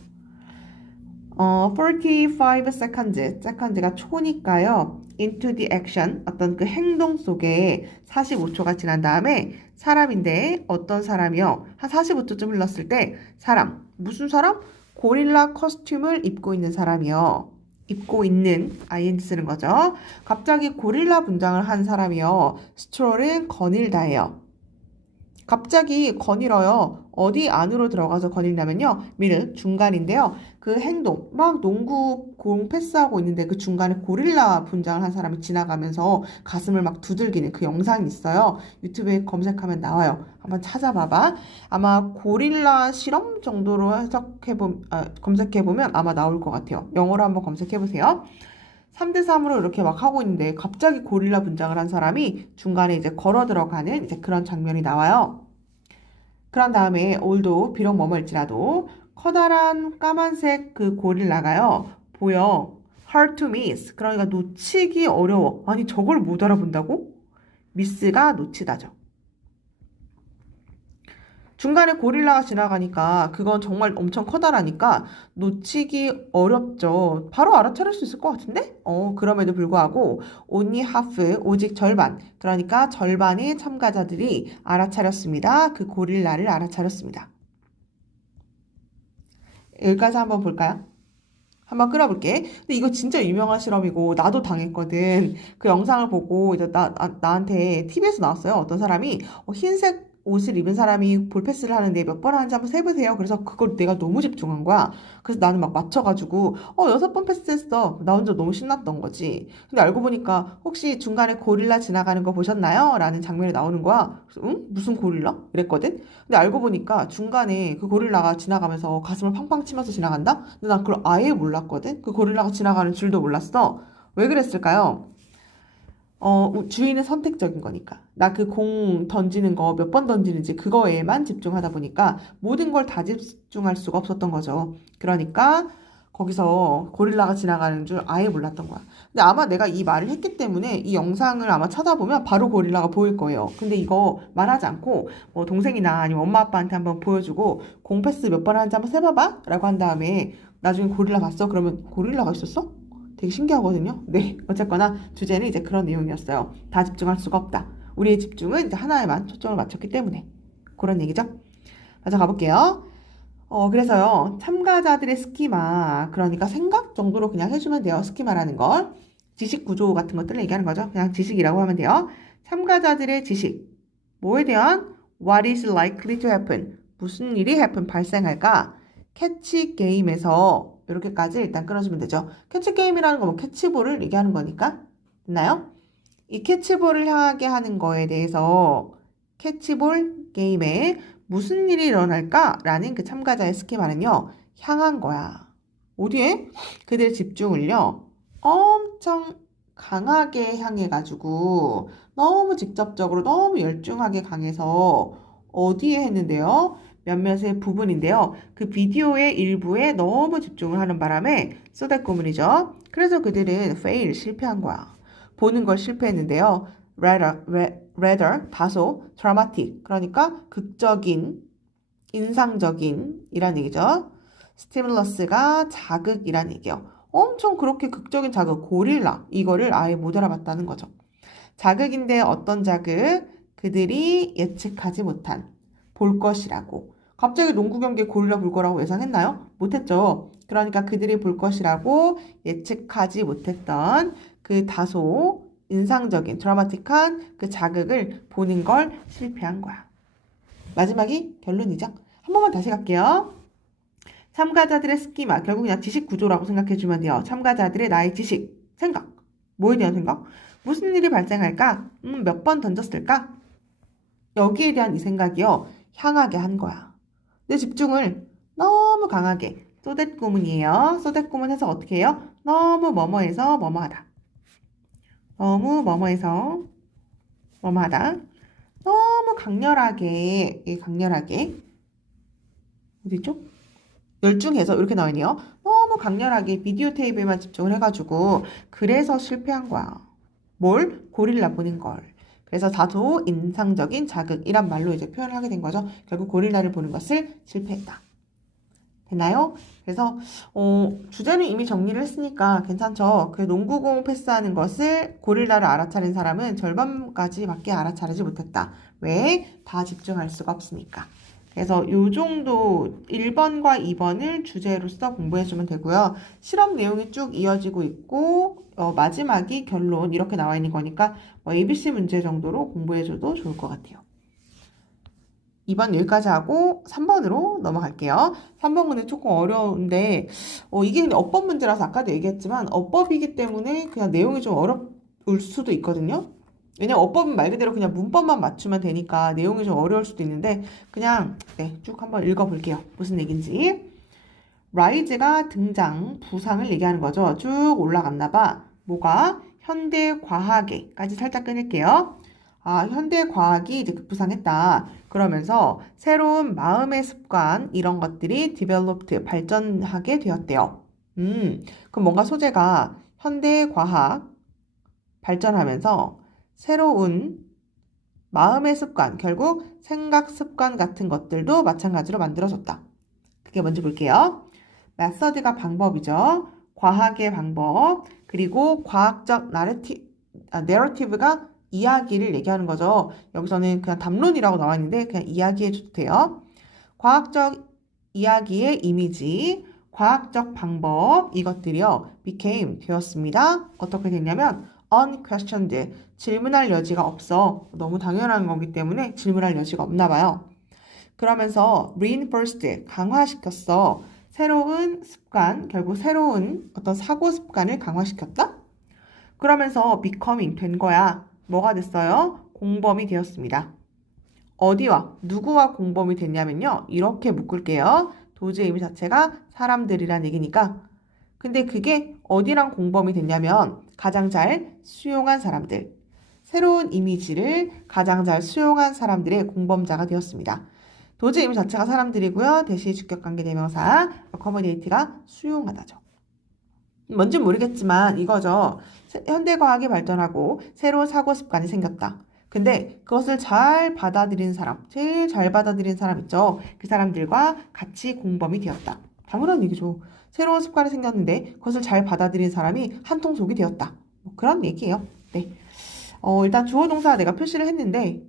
45 seconds가 초니까요. into the action, 어떤 그 행동 속에 45초가 지난 다음에 사람인데 어떤 사람이요? 한 45초쯤 흘렀을 때 무슨 사람? 고릴라 커스튬을 입고 있는 사람이요. 입고 있는 ing 쓰는 거죠. 갑자기 고릴라 분장을 한 사람이요. 스트롤은 거닐다예요. 갑자기 거닐어요. 어디 안으로 들어가서 거닐냐면요. 미들, 중간인데요. 그 행동, 막 농구 공 패스하고 있는데 그 중간에 고릴라 분장을 한 사람이 지나가면서 가슴을 막 두들기는 그 영상이 있어요. 유튜브에 검색하면 나와요. 한번 찾아봐봐. 아마 고릴라 실험 정도로 검색해보면 아마 나올 것 같아요. 영어로 한번 검색해보세요. 3대3으로 이렇게 막 하고 있는데 갑자기 고릴라 분장을 한 사람이 중간에 이제 걸어 들어가는 이제 그런 장면이 나와요. 그런 다음에 비록 머물지라도 커다란 까만색 그 고릴라가요. 보여. hard to miss. 그러니까 놓치기 어려워. 아니 저걸 못 알아본다고? miss가 놓치다죠. 중간에 고릴라가 지나가니까 그건 정말 엄청 커다라니까 놓치기 어렵죠. 바로 알아차릴 수 있을 것 같은데? 그럼에도 불구하고 only half, 오직 절반. 그러니까 절반의 참가자들이 알아차렸습니다. 그 고릴라를 알아차렸습니다. 여기까지 한번 볼까요? 한번 끌어볼게. 근데 이거 진짜 유명한 실험이고 나도 당했거든. 그 영상을 보고 이제 나한테 TV에서 나왔어요. 어떤 사람이 흰색 옷을 입은 사람이 볼패스를 하는데 몇 번 하는지 한번 세보세요. 그래서 그걸 내가 너무 집중한 거야. 그래서 나는 막 맞춰가지고 6번 패스했어. 나 혼자 너무 신났던 거지. 근데 알고 보니까 혹시 중간에 고릴라 지나가는 거 보셨나요? 라는 장면이 나오는 거야. 그래서 응? 무슨 고릴라? 이랬거든. 근데 알고 보니까 중간에 그 고릴라가 지나가면서 가슴을 팡팡 치면서 지나간다? 근데 난 그걸 아예 몰랐거든? 그 고릴라가 지나가는 줄도 몰랐어. 왜 그랬을까요? 주의는 선택적인 거니까. 나 그 공 던지는 거 몇 번 던지는지 그거에만 집중하다 보니까 모든 걸 다 집중할 수가 없었던 거죠. 그러니까 거기서 고릴라가 지나가는 줄 아예 몰랐던 거야. 근데 아마 내가 이 말을 했기 때문에 이 영상을 아마 찾아보면 바로 고릴라가 보일 거예요. 근데 이거 말하지 않고 뭐 동생이나 아니면 엄마 아빠한테 한번 보여주고 공 패스 몇 번 하는지 한번 세봐봐 라고 한 다음에 나중에 고릴라 봤어? 그러면 고릴라가 있었어? 되게 신기하거든요. 네, 어쨌거나 주제는 이제 그런 내용이었어요. 다 집중할 수가 없다. 우리의 집중은 이제 하나에만 초점을 맞췄기 때문에 그런 얘기죠. 맞아 가볼게요. 그래서요, 참가자들의 스키마, 그러니까 생각 정도로 그냥 해주면 돼요. 스키마라는 걸. 지식 구조 같은 것들을 얘기하는 거죠. 그냥 지식이라고 하면 돼요. 참가자들의 지식. 뭐에 대한? What is likely to happen? 무슨 일이 발생할까? 캐치 게임에서 이렇게까지 일단 끊어주면 되죠. 캐치 게임이라는 거 뭐 캐치볼을 얘기하는 거니까. 됐나요? 이 캐치볼을 향하게 하는 거에 대해서 캐치볼 게임에 무슨 일이 일어날까라는 그 참가자의 스키마는요. 향한 거야. 어디에? 그들의 집중을요. 엄청 강하게 향해가지고 너무 직접적으로 너무 열중하게 강해서 어디에 했는데요? 몇몇의 부분인데요. 그 비디오의 일부에 너무 집중을 하는 바람에 쏘달꼬물이죠. 그래서 그들은 fail, 실패한 거야. 보는 걸 실패했는데요. rather, 다소 dramatic, 그러니까 극적인, 인상적인 이란 얘기죠. 스티뮬러스가 자극이란 얘기요. 엄청 그렇게 극적인 자극, 고릴라, 이거를 아예 못 알아봤다는 거죠. 자극인데 어떤 자극? 그들이 예측하지 못한 볼 것이라고. 갑자기 농구 경기에 고릴라 볼 거라고 예상했나요? 못했죠. 그러니까 그들이 볼 것이라고 예측하지 못했던 그 다소 인상적인 드라마틱한 그 자극을 보는 걸 실패한 거야. 마지막이 결론이죠. 한 번만 다시 갈게요. 참가자들의 스키마, 결국 그냥 지식 구조라고 생각해주면 돼요. 참가자들의 나의 지식, 생각. 뭐에 대한 생각? 무슨 일이 발생할까? 몇 번 던졌을까? 여기에 대한 이 생각이요. 향하게 한 거야. 내 집중을 너무 강하게. 쏘댓구문이에요. 쏘댓구문 해서 어떻게 해요? 너무 뭐뭐해서 뭐뭐하다. 너무 뭐뭐해서 뭐뭐하다. 너무 강렬하게, 어디죠? 열중해서 이렇게 나와 있네요. 너무 강렬하게 비디오 테이프에만 집중을 해가지고 그래서 실패한 거야. 뭘? 고릴라 보는 걸. 그래서 다소 인상적인 자극이란 말로 이제 표현을 하게 된 거죠. 결국 고릴라를 보는 것을 실패했다. 됐나요? 그래서 주제는 이미 정리를 했으니까 괜찮죠. 그 농구공 패스하는 것을 고릴라를 알아차린 사람은 절반까지밖에 알아차리지 못했다. 왜? 다 집중할 수가 없으니까. 그래서 요 정도 1번과 2번을 주제로서 공부해주면 되고요. 실험 내용이 쭉 이어지고 있고 마지막이 결론 이렇게 나와 있는 거니까 ABC 문제 정도로 공부해줘도 좋을 것 같아요. 2번 여기까지 하고 3번으로 넘어갈게요. 3번 문제 조금 어려운데 이게 그냥 어법 문제라서 아까도 얘기했지만 어법이기 때문에 그냥 내용이 좀 어려울 수도 있거든요. 왜냐면 어법은 말 그대로 그냥 문법만 맞추면 되니까 내용이 좀 어려울 수도 있는데 그냥 쭉 한번 읽어볼게요. 무슨 얘기인지. 라이즈가 등장, 부상을 얘기하는 거죠. 쭉 올라갔나 봐. 뭐가? 현대과학에까지 살짝 끊을게요. 현대과학이 이제 급부상했다. 그러면서 새로운 마음의 습관 이런 것들이 developed, 발전하게 되었대요. 그럼 뭔가 소재가 현대과학 발전하면서 새로운 마음의 습관, 결국 생각 습관 같은 것들도 마찬가지로 만들어졌다. 그게 뭔지 볼게요. 메서드가 방법이죠. 과학의 방법, 그리고 과학적 내러티브가 이야기를 얘기하는 거죠. 여기서는 그냥 담론이라고 나와 있는데 그냥 이야기해줘도 돼요. 과학적 이야기의 이미지, 과학적 방법, 이것들이요. became 되었습니다. 어떻게 됐냐면 unquestioned, 질문할 여지가 없어. 너무 당연한 거기 때문에 질문할 여지가 없나 봐요. 그러면서 reinforced, 강화시켰어. 새로운 습관, 결국 새로운 어떤 사고 습관을 강화시켰다? 그러면서 becoming 된 거야. 뭐가 됐어요? 공범이 되었습니다. 어디와 누구와 공범이 됐냐면요. 이렇게 묶을게요. 도주의 의미 자체가 사람들이란 얘기니까. 근데 그게 어디랑 공범이 됐냐면 가장 잘 수용한 사람들. 새로운 이미지를 가장 잘 수용한 사람들의 공범자가 되었습니다. 도주의 의미 자체가 사람들이고요. 대시 주격관계 대명사 accommodate가 수용하다죠. 뭔지 모르겠지만 이거죠. 현대과학이 발전하고 새로운 사고 습관이 생겼다. 근데 그것을 잘 받아들인 사람, 제일 잘 받아들인 사람 있죠. 그 사람들과 같이 공범이 되었다. 당연한 얘기죠. 새로운 습관이 생겼는데 그것을 잘 받아들인 사람이 한통속이 되었다. 뭐 그런 얘기예요. 네. 일단 주어 동사 내가 표시를 했는데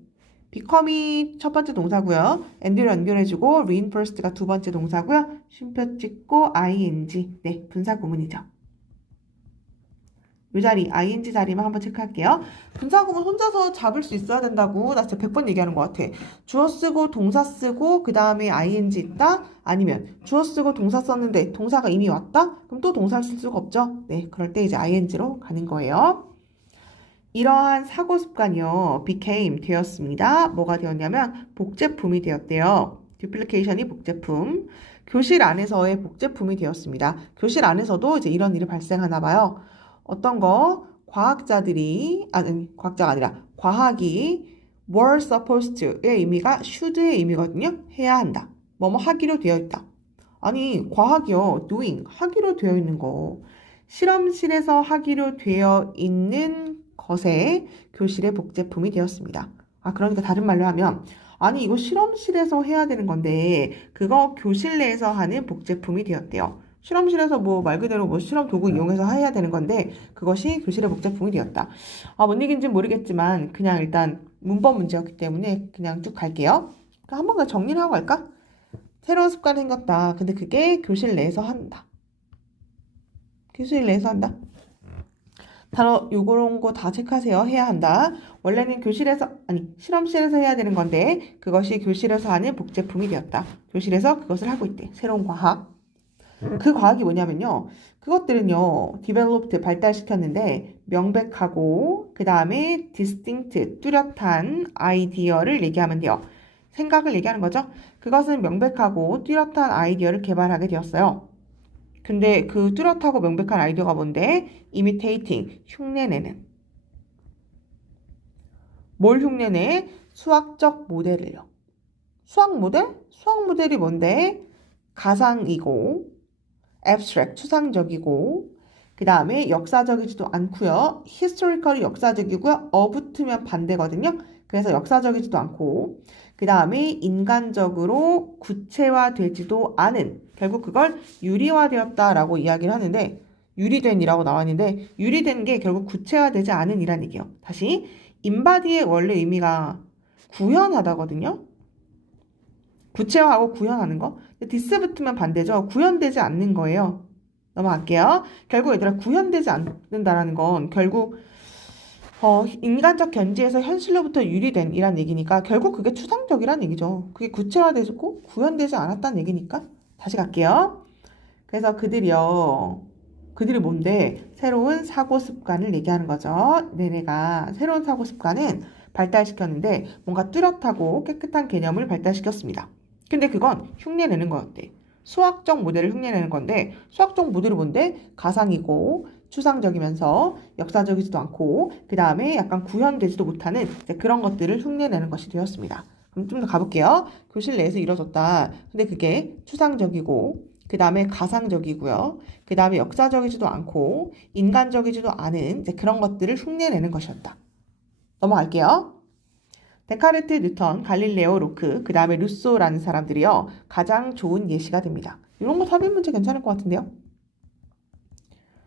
become이 첫 번째 동사고요. and를 연결해주고 reinforced가 두 번째 동사고요. 쉼표 찍고 ing. 네, 분사 구문이죠. 이 자리, ing 자리만 한번 체크할게요. 분사 구문 혼자서 잡을 수 있어야 된다고 나 진짜 100번 얘기하는 것 같아. 주어 쓰고 동사 쓰고 그 다음에 ing 있다? 아니면 주어 쓰고 동사 썼는데 동사가 이미 왔다? 그럼 또 동사를 쓸 수가 없죠? 네, 그럴 때 이제 ing로 가는 거예요. 이러한 사고 습관이요. became 되었습니다. 뭐가 되었냐면 복제품이 되었대요. duplication이 복제품. 교실 안에서의 복제품이 되었습니다. 교실 안에서도 이제 이런 일이 발생하나 봐요. 어떤 거? 과학자가 아니라 과학이 were supposed to의 의미가 should의 의미거든요. 해야 한다. 뭐뭐 하기로 되어 있다. 아니, 과학이요. doing, 하기로 되어 있는 거. 실험실에서 하기로 되어 있는 것에 교실의 복제품이 되었습니다. 그러니까 다른 말로 하면 아니 이거 실험실에서 해야 되는 건데 그거 교실 내에서 하는 복제품이 되었대요. 실험실에서 뭐 말 그대로 뭐 실험 도구 이용해서 해야 되는 건데 그것이 교실의 복제품이 되었다. 뭔 얘기인지 모르겠지만 그냥 일단 문법 문제였기 때문에 그냥 쭉 갈게요. 그러니까 한번 더 정리를 하고 갈까? 새로운 습관이 생겼다. 근데 그게 교실 내에서 한다. 교실 내에서 한다. 단어 요런 거 다 체크하세요. 해야 한다. 원래는 실험실에서 해야 되는 건데 그것이 교실에서 하는 복제품이 되었다. 교실에서 그것을 하고 있대. 새로운 과학. 그 과학이 뭐냐면요. 그것들은요. developed 발달시켰는데 명백하고 그 다음에 distinct 뚜렷한 아이디어를 얘기하면 돼요. 생각을 얘기하는 거죠. 그것은 명백하고 뚜렷한 아이디어를 개발하게 되었어요. 근데 그 뚜렷하고 명백한 아이디어가 뭔데? imitating, 흉내내는. 뭘 흉내내? 수학적 모델을요. 수학 모델? 수학 모델이 뭔데? 가상이고, abstract, 추상적이고, 그 다음에 역사적이지도 않고요. historically 역사적이고요. 어붙으면 반대거든요. 그래서 역사적이지도 않고, 그 다음에 인간적으로 구체화되지도 않은, 결국 그걸 유리화되었다라고 이야기를 하는데 유리된이라고 나왔는데 유리된 게 결국 구체화되지 않은 이란 얘기예요. 다시 인바디의 원래 의미가 구현하다거든요. 구체화하고 구현하는 거. 디스 붙으면 반대죠. 구현되지 않는 거예요. 넘어갈게요. 결국 얘들아 구현되지 않는다라는 건 결국 인간적 견지에서 현실로부터 유리된 이란 얘기니까 결국 그게 추상적이란 얘기죠. 그게 구체화되고 구현되지 않았다는 얘기니까 다시 갈게요. 그래서 그들이 뭔데? 새로운 사고 습관을 얘기하는 거죠. 얘네가 새로운 사고 습관은 발달시켰는데 뭔가 뚜렷하고 깨끗한 개념을 발달시켰습니다. 근데 그건 흉내내는 거였대. 수학적 모델을 흉내내는 건데 수학적 모델이 뭔데? 가상이고 추상적이면서 역사적이지도 않고 그 다음에 약간 구현되지도 못하는 그런 것들을 흉내내는 것이 되었습니다. 그럼 좀 더 가볼게요. 교실 내에서 이루어졌다. 근데 그게 추상적이고 그 다음에 가상적이고요. 그 다음에 역사적이지도 않고 인간적이지도 않은 그런 것들을 흉내내는 것이었다. 넘어갈게요. 데카르트, 뉴턴, 갈릴레오, 로크, 그 다음에 루소라는 사람들이요. 가장 좋은 예시가 됩니다. 이런 거 삽입 문제 괜찮을 것 같은데요?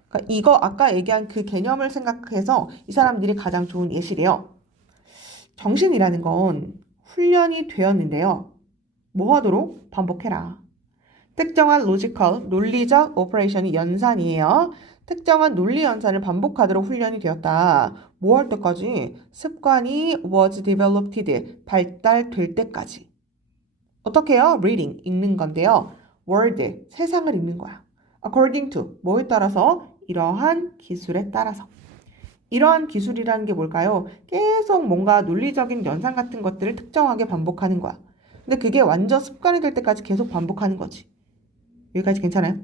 그러니까 이거 아까 얘기한 그 개념을 생각해서 이 사람들이 가장 좋은 예시래요. 정신이라는 건 훈련이 되었는데요. 뭐 하도록? 반복해라. 특정한 로지컬, 논리적 오퍼레이션이 연산이에요. 특정한 논리 연산을 반복하도록 훈련이 되었다. 뭐 할 때까지? 습관이 was developed, 발달될 때까지. 어떻게 해요? reading, 읽는 건데요. word, 세상을 읽는 거야. according to, 뭐에 따라서? 이러한 기술에 따라서. 이러한 기술이라는 게 뭘까요? 계속 뭔가 논리적인 연산 같은 것들을 특정하게 반복하는 거야. 근데 그게 완전 습관이 될 때까지 계속 반복하는 거지. 여기까지 괜찮아요?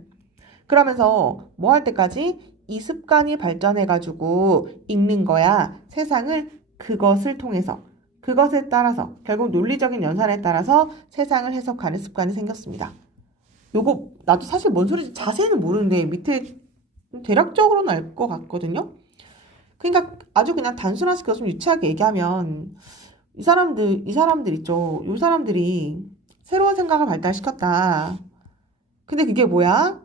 그러면서 뭐 할 때까지? 이 습관이 발전해가지고 읽는 거야. 세상을 그것을 통해서, 그것에 따라서, 결국 논리적인 연산에 따라서 세상을 해석하는 습관이 생겼습니다. 요거 나도 사실 뭔 소리인지 자세히는 모르는데 밑에 대략적으로는 알 것 같거든요. 그러니까 아주 그냥 단순화시켜서 좀 유치하게 얘기하면 이 사람들 있죠. 이 사람들이 새로운 생각을 발달시켰다. 근데 그게 뭐야?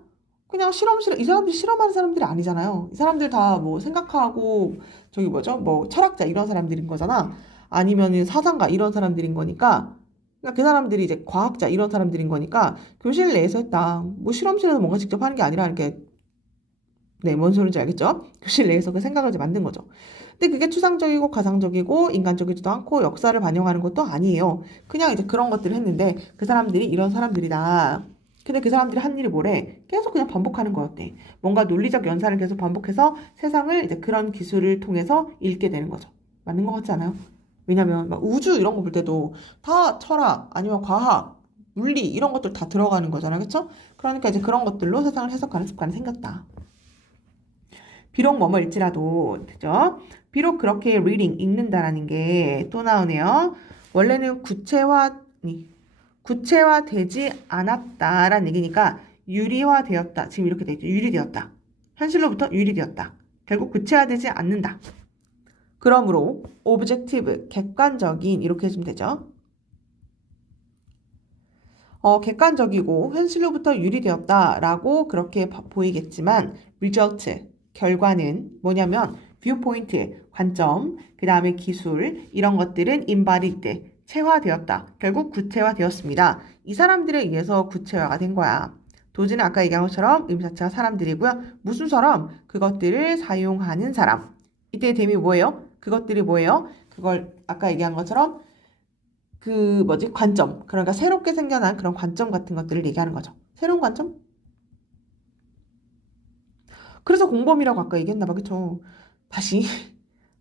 그냥 이 사람들이 실험하는 사람들이 아니잖아요. 이 사람들 다 뭐 생각하고 저기 뭐죠? 뭐 철학자 이런 사람들인 거잖아. 아니면은 사상가 이런 사람들인 거니까 그러니까 그 사람들이 이제 과학자 이런 사람들인 거니까 교실 내에서 했다. 뭐 실험실에서 뭔가 직접 하는 게 아니라 이렇게 네, 뭔 소리인지 알겠죠? 교실 내에서 그 생각을 이제 만든 거죠. 근데 그게 추상적이고 가상적이고 인간적이지도 않고 역사를 반영하는 것도 아니에요. 그냥 이제 그런 것들을 했는데 그 사람들이 이런 사람들이다. 근데 그 사람들이 한 일이 뭐래? 계속 그냥 반복하는 거였대. 뭔가 논리적 연산을 계속 반복해서 세상을 이제 그런 기술을 통해서 읽게 되는 거죠. 맞는 것 같지 않아요? 왜냐면 막 우주 이런 거 볼 때도 다 철학 아니면 과학, 물리 이런 것들 다 들어가는 거잖아요. 그렇죠? 그러니까 이제 그런 것들로 세상을 해석하는 습관이 생겼다. 비록 뭐뭐일지라도, 그죠? 비록 그렇게 reading, 읽는다라는 게 또 나오네요. 원래는 구체화되지 않았다라는 얘기니까 유리화되었다. 지금 이렇게 돼 있죠. 유리되었다. 현실로부터 유리되었다. 결국 구체화되지 않는다. 그러므로 objective, 객관적인 이렇게 해주면 되죠. 객관적이고 현실로부터 유리되었다라고 그렇게 보이겠지만 result, 결과는 뭐냐면 viewpoint, 관점, 그 다음에 기술 이런 것들은 embodied, 체화되었다. 결국 구체화되었습니다. 이 사람들에 의해서 구체화가 된 거야. 도지는 아까 얘기한 것처럼 의미자체가 사람들이고요. 무슨 사람? 그것들을 사용하는 사람. 이때 댐이 뭐예요? 그것들이 뭐예요? 그걸 아까 얘기한 것처럼 관점. 그러니까 새롭게 생겨난 그런 관점 같은 것들을 얘기하는 거죠. 새로운 관점? 그래서 공범이라고 아까 얘기했나 봐. 그쵸? 다시.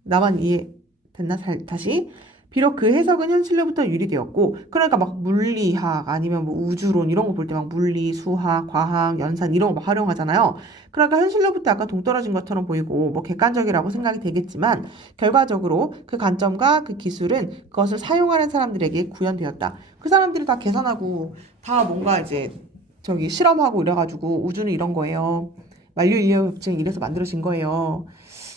나만 이해됐나? 다시. 비록 그 해석은 현실로부터 유리되었고, 그러니까 막 물리학 아니면 뭐 우주론 이런 거 볼 때 막 물리, 수학, 과학, 연산 이런 거 막 활용하잖아요. 그러니까 현실로부터 약간 동떨어진 것처럼 보이고 뭐 객관적이라고 생각이 되겠지만 결과적으로 그 관점과 그 기술은 그것을 사용하는 사람들에게 구현되었다. 그 사람들이 다 계산하고 다 뭔가 이제 저기 실험하고 이래가지고 우주는 이런 거예요. 만류인력 협증 이래서 만들어진 거예요.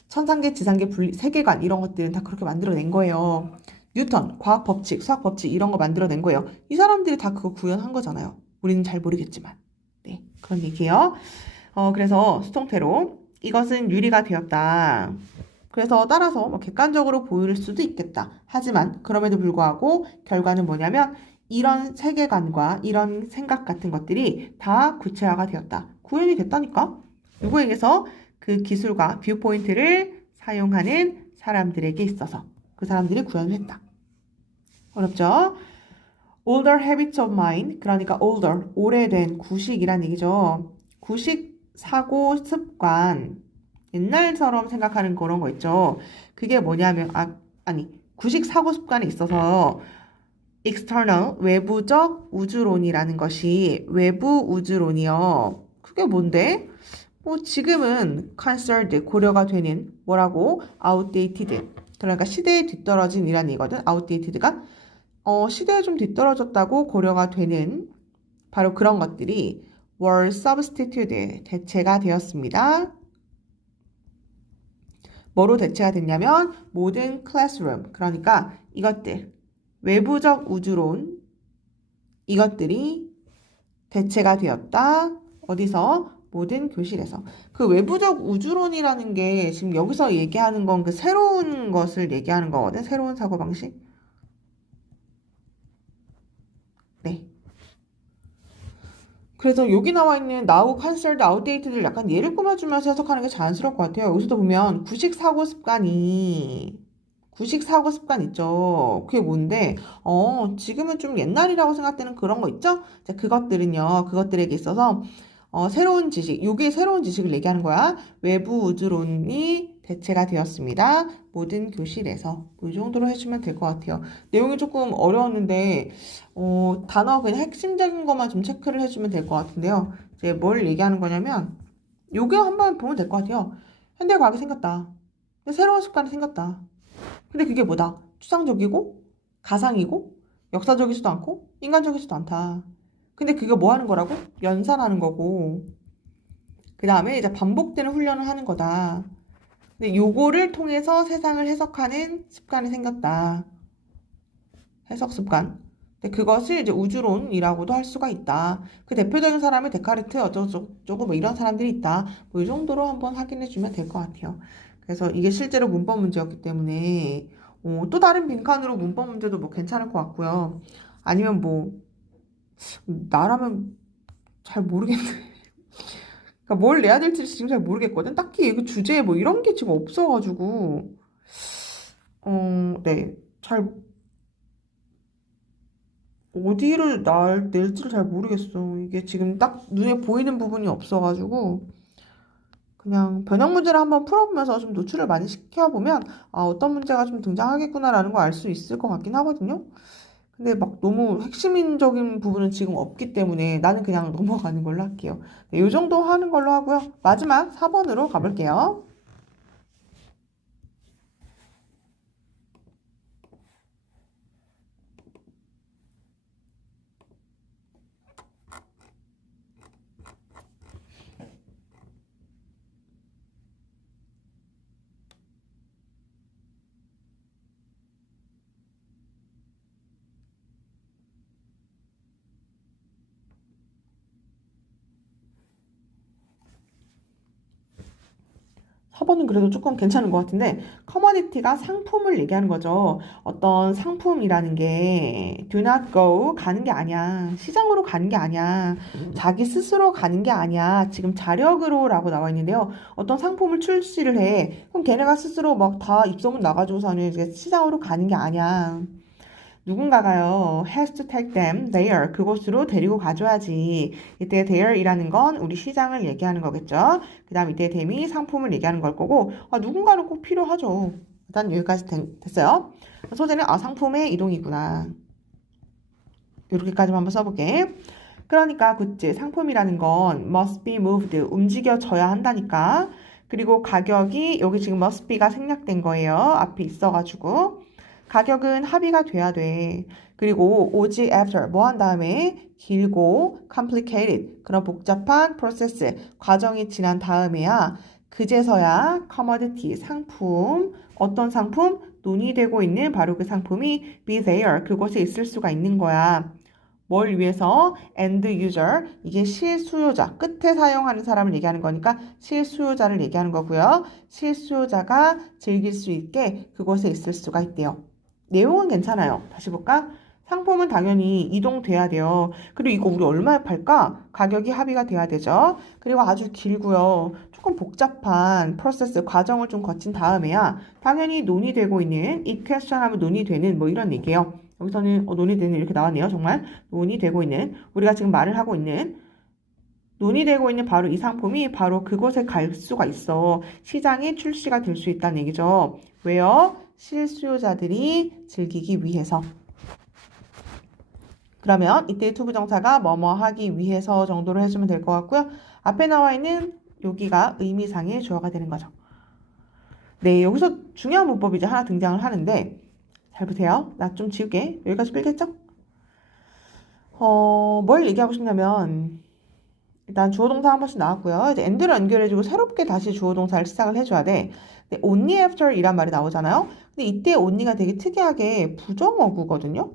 천상계, 지상계, 세계관 이런 것들은 다 그렇게 만들어낸 거예요. 뉴턴, 과학 법칙, 수학 법칙 이런 거 만들어낸 거예요. 이 사람들이 다 그거 구현한 거잖아요. 우리는 잘 모르겠지만. 네, 그런 얘기예요. 그래서 수통태로 이것은 유리가 되었다. 그래서 따라서 뭐 객관적으로 보일 수도 있겠다. 하지만 그럼에도 불구하고 결과는 뭐냐면 이런 세계관과 이런 생각 같은 것들이 다 구체화가 되었다. 구현이 됐다니까? 누구에게서? 그 기술과 뷰포인트를 사용하는 사람들에게 있어서 그 사람들이 구현을 했다. 어렵죠? older habits of mind, 그러니까 older, 오래된 구식이란 얘기죠. 구식, 사고, 습관, 옛날처럼 생각하는 그런 거 있죠. 그게 뭐냐면, 구식, 사고, 습관에 있어서 external, 외부적 우주론이라는 것이 외부 우주론이요. 그게 뭔데? 지금은 concerned, 고려가 되는 뭐라고? outdated. 그러니까 시대에 뒤떨어진 이란 얘기거든. outdated가 시대에 좀 뒤떨어졌다고 고려가 되는 바로 그런 것들이 were substituted, 대체가 되었습니다. 뭐로 대체가 됐냐면 모든 classroom, 그러니까 이것들, 외부적 우주론 이것들이 대체가 되었다. 어디서? 모든 교실에서. 그 외부적 우주론이라는 게 지금 여기서 얘기하는 건 그 새로운 것을 얘기하는 거거든. 새로운 사고방식. 네. 그래서 여기 나와 있는 now, considered, outdated를 약간 예를 꾸며주면서 해석하는 게 자연스러울 것 같아요. 여기서도 보면 구식 사고 습관 있죠. 그게 뭔데? 지금은 좀 옛날이라고 생각되는 그런 거 있죠? 자, 그것들에게 있어서 새로운 지식, 요게 새로운 지식을 얘기하는 거야. 외부 우주론이 대체가 되었습니다. 모든 교실에서. 이 정도로 해주면 될 것 같아요. 내용이 조금 어려웠는데, 단어 그냥 핵심적인 것만 좀 체크를 해주면 될 것 같은데요. 이제 뭘 얘기하는 거냐면, 요게 한번 보면 될 것 같아요. 현대과학이 생겼다. 근데 새로운 습관이 생겼다. 근데 그게 뭐다? 추상적이고, 가상이고, 역사적이지도 않고, 인간적이지도 않다. 근데 그게 뭐 하는 거라고? 연산하는 거고, 그 다음에 이제 반복되는 훈련을 하는 거다. 근데 요거를 통해서 세상을 해석하는 습관이 생겼다. 해석 습관. 근데 그것을 이제 우주론이라고도 할 수가 있다. 그 대표적인 사람이 데카르트 어쩌고저쩌고 뭐 이런 사람들이 있다. 뭐 이 정도로 한번 확인해 주면 될 것 같아요. 그래서 이게 실제로 문법 문제였기 때문에 또 다른 빈칸으로 문법 문제도 뭐 괜찮을 것 같고요. 아니면 뭐 나라면 잘 모르겠네. 그러니까 뭘 내야 될지 지금 잘 모르겠거든. 딱히 그 주제에 뭐 이런 게 지금 없어가지고 네. 잘 어디를 낼지를 잘 모르겠어. 이게 지금 딱 눈에 보이는 부분이 없어가지고 그냥 변형 문제를 한번 풀어보면서 좀 노출을 많이 시켜보면 어떤 문제가 좀 등장하겠구나라는 걸 알 수 있을 것 같긴 하거든요. 근데 막 너무 핵심적인 부분은 지금 없기 때문에 나는 그냥 넘어가는 걸로 할게요. 네, 이 정도 하는 걸로 하고요. 마지막 4번으로 가볼게요. 4번은 그래도 조금 괜찮은 것 같은데 커머디티가 상품을 얘기하는 거죠. 어떤 상품이라는 게 do not go 가는 게 아니야. 시장으로 가는 게 아니야. 자기 스스로 가는 게 아니야. 지금 자력으로라고 나와 있는데요. 어떤 상품을 출시를 해. 그럼 걔네가 스스로 막 다 입소문 나가지고서는 이제 시장으로 가는 게 아니야. 누군가가요, has to take them there. 그곳으로 데리고 가줘야지. 이때 there이라는 건 우리 시장을 얘기하는 거겠죠. 그 다음 이때 them이 상품을 얘기하는 걸 거고, 누군가는 꼭 필요하죠. 일단 여기까지 됐어요. 소재는 상품의 이동이구나. 이렇게까지만 한번 써볼게. 그러니까 굿즈, 상품이라는 건 must be moved, 움직여져야 한다니까. 그리고 가격이 여기 지금 must be가 생략된 거예요. 앞에 있어가지고. 가격은 합의가 돼야 돼. 그리고 오지 after 뭐 한 다음에 길고 complicated 그런 복잡한 프로세스 과정이 지난 다음에야 그제서야 commodity 상품 어떤 상품 논의되고 있는 바로 그 상품이 be there 그곳에 있을 수가 있는 거야. 뭘 위해서? end user 이게 실수요자 끝에 사용하는 사람을 얘기하는 거니까 실수요자를 얘기하는 거고요. 실수요자가 즐길 수 있게 그곳에 있을 수가 있대요. 내용은 괜찮아요. 다시 볼까? 상품은 당연히 이동돼야 돼요. 그리고 이거 우리 얼마에 팔까? 가격이 합의가 돼야 되죠. 그리고 아주 길고요. 조금 복잡한 프로세스 과정을 좀 거친 다음에야 당연히 논의되고 있는 이 퀘스천 하면 논의되는 뭐 이런 얘기예요. 여기서는 논의되는 이렇게 나왔네요. 정말 논의되고 있는 우리가 지금 말을 하고 있는 논의되고 있는 바로 이 상품이 바로 그곳에 갈 수가 있어. 시장에 출시가 될 수 있다는 얘기죠. 왜요? 실수요자들이 즐기기 위해서. 그러면 이때 투부정사가 뭐뭐 하기 위해서 정도로 해주면 될 것 같고요. 앞에 나와 있는 여기가 의미상의 주어가 되는 거죠. 네, 여기서 중요한 문법이 이제 하나 등장을 하는데 잘 보세요. 나 좀 지울게. 여기까지 빌겠죠? 뭘 얘기하고 싶냐면 일단 주어동사 한 번씩 나왔고요. 이제 and를 연결해주고 새롭게 다시 주어동사를 시작을 해줘야 돼. 근데 only after 이란 말이 나오잖아요. 근데 이때 only가 되게 특이하게 부정어구거든요.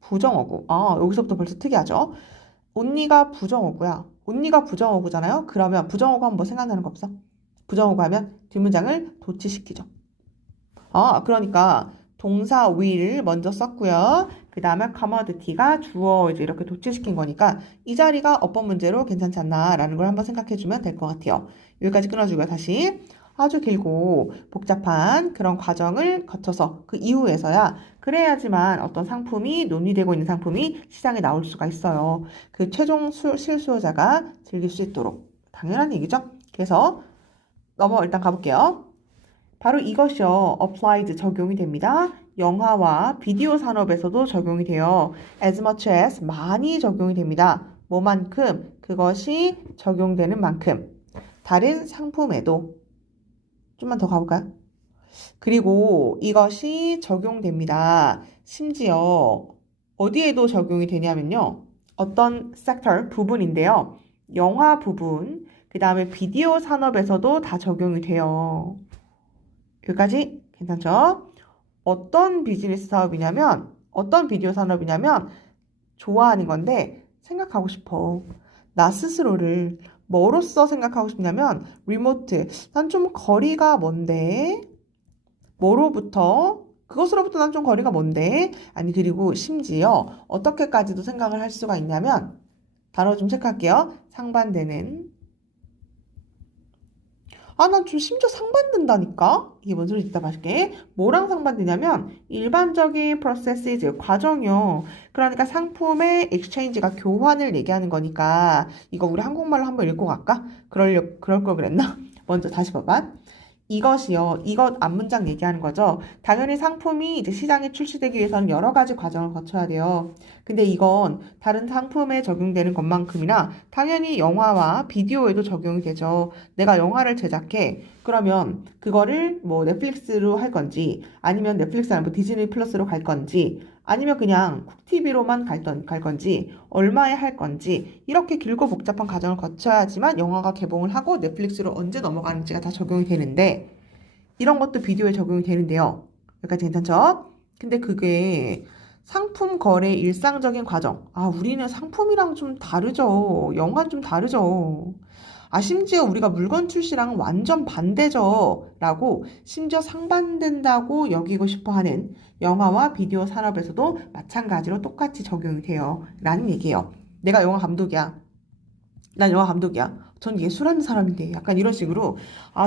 부정어구. 여기서부터 벌써 특이하죠. only가 부정어구야. only가 부정어구잖아요. 그러면 부정어구 하면 뭐 생각나는 거 없어? 부정어구 하면 뒷문장을 도치시키죠. 그러니까 동사 will 먼저 썼고요. 그 다음에 commodity가 주어 이제 이렇게 도치시킨 거니까 이 자리가 어법 문제로 괜찮지 않나 라는 걸 한번 생각해 주면 될 것 같아요. 여기까지 끊어주고요. 다시 아주 길고 복잡한 그런 과정을 거쳐서 그 이후에서야 그래야지만 어떤 상품이 논의되고 있는 상품이 시장에 나올 수가 있어요. 그 최종 실수요자가 즐길 수 있도록 당연한 얘기죠. 그래서 일단 가볼게요. 바로 이것이요. applied 적용이 됩니다. 영화와 비디오 산업에서도 적용이 돼요. as much as 많이 적용이 됩니다. 뭐만큼 그것이 적용되는 만큼 다른 상품에도 좀만 더 가볼까요? 그리고 이것이 적용됩니다. 심지어 어디에도 적용이 되냐면요. 어떤 섹터 부분인데요. 영화 부분, 그 다음에 비디오 산업에서도 다 적용이 돼요. 여기까지 괜찮죠? 어떤 비즈니스 사업이냐면, 어떤 비디오 산업이냐면, 좋아하는 건데, 생각하고 싶어. 나 스스로를 뭐로써 생각하고 싶냐면, 리모트. 난 좀 거리가 먼데, 뭐로부터, 그것으로부터 난 좀 거리가 먼데, 아니, 그리고 심지어, 어떻게까지도 생각을 할 수가 있냐면, 단어 좀 체크할게요. 상반되는, 난 좀 심지어 상반된다니까? 이게 뭔 소리인지 이따 봐줄게. 뭐랑 상반되냐면 일반적인 프로세스, 과정이요. 그러니까 상품의 exchange가 교환을 얘기하는 거니까 이거 우리 한국말로 한번 읽고 갈까? 그럴 걸 그랬나? 먼저 다시 봐봐. 이것이요. 이것 앞문장 얘기하는 거죠. 당연히 상품이 이제 시장에 출시되기 위해서는 여러 가지 과정을 거쳐야 돼요. 근데 이건 다른 상품에 적용되는 것만큼이나 당연히 영화와 비디오에도 적용이 되죠. 내가 영화를 제작해. 그러면 그거를 뭐 넷플릭스로 할 건지 아니면 넷플릭스 아니면 디즈니 플러스로 갈 건지 아니면 그냥 쿡티비로만 갈 건지 얼마에 할 건지 이렇게 길고 복잡한 과정을 거쳐야지만 영화가 개봉을 하고 넷플릭스로 언제 넘어가는지가 다 적용이 되는데 이런 것도 비디오에 적용이 되는데요. 여기까지 괜찮죠? 근데 그게 상품 거래 일상적인 과정. 우리는 상품이랑 좀 다르죠. 영화 좀 다르죠. 심지어 우리가 물건 출시랑 완전 반대죠. 라고 심지어 상반된다고 여기고 싶어 하는 영화와 비디오 산업에서도 마찬가지로 똑같이 적용이 돼요. 라는 얘기예요. 내가 영화 감독이야. 난 영화 감독이야. 전 예술하는 사람인데 약간 이런 식으로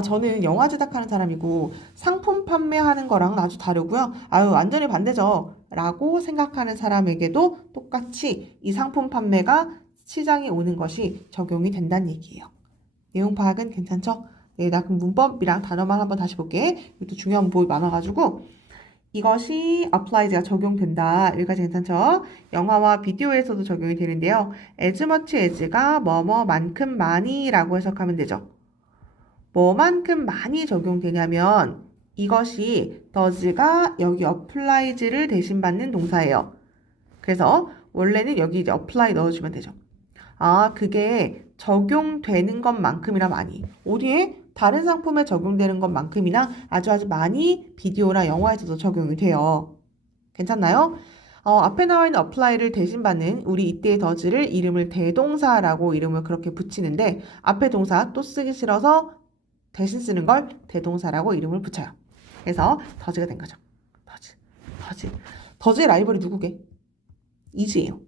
저는 영화 제작하는 사람이고 상품 판매하는 거랑은 아주 다르고요. 완전히 반대죠. 라고 생각하는 사람에게도 똑같이 이 상품 판매가 시장에 오는 것이 적용이 된다는 얘기예요. 내용 파악은 괜찮죠? 네, 나 그럼 문법이랑 단어만 한번 다시 볼게. 이것도 중요한 부분이 많아가지고 이것이 applied가 적용된다. 여기까지 괜찮죠? 영화와 비디오에서도 적용이 되는데요. as much as가 뭐뭐만큼 많이라고 해석하면 되죠. 뭐만큼 많이 적용되냐면 이것이 does가 여기 applies를 대신받는 동사예요. 그래서 원래는 여기 이제 apply 넣어주면 되죠. 그게 적용되는 것만큼이나 많이. 어디에? 다른 상품에 적용되는 것만큼이나 아주 많이 비디오나 영화에서도 적용이 돼요. 괜찮나요? 앞에 나와 있는 apply를 대신 받는 우리 이때의 does를 이름을 대동사라고 이름을 그렇게 붙이는데 앞에 동사 또 쓰기 싫어서 대신 쓰는 걸 대동사라고 이름을 붙여요. 그래서 does가 된 거죠. does의 라이벌이 누구게? is예요.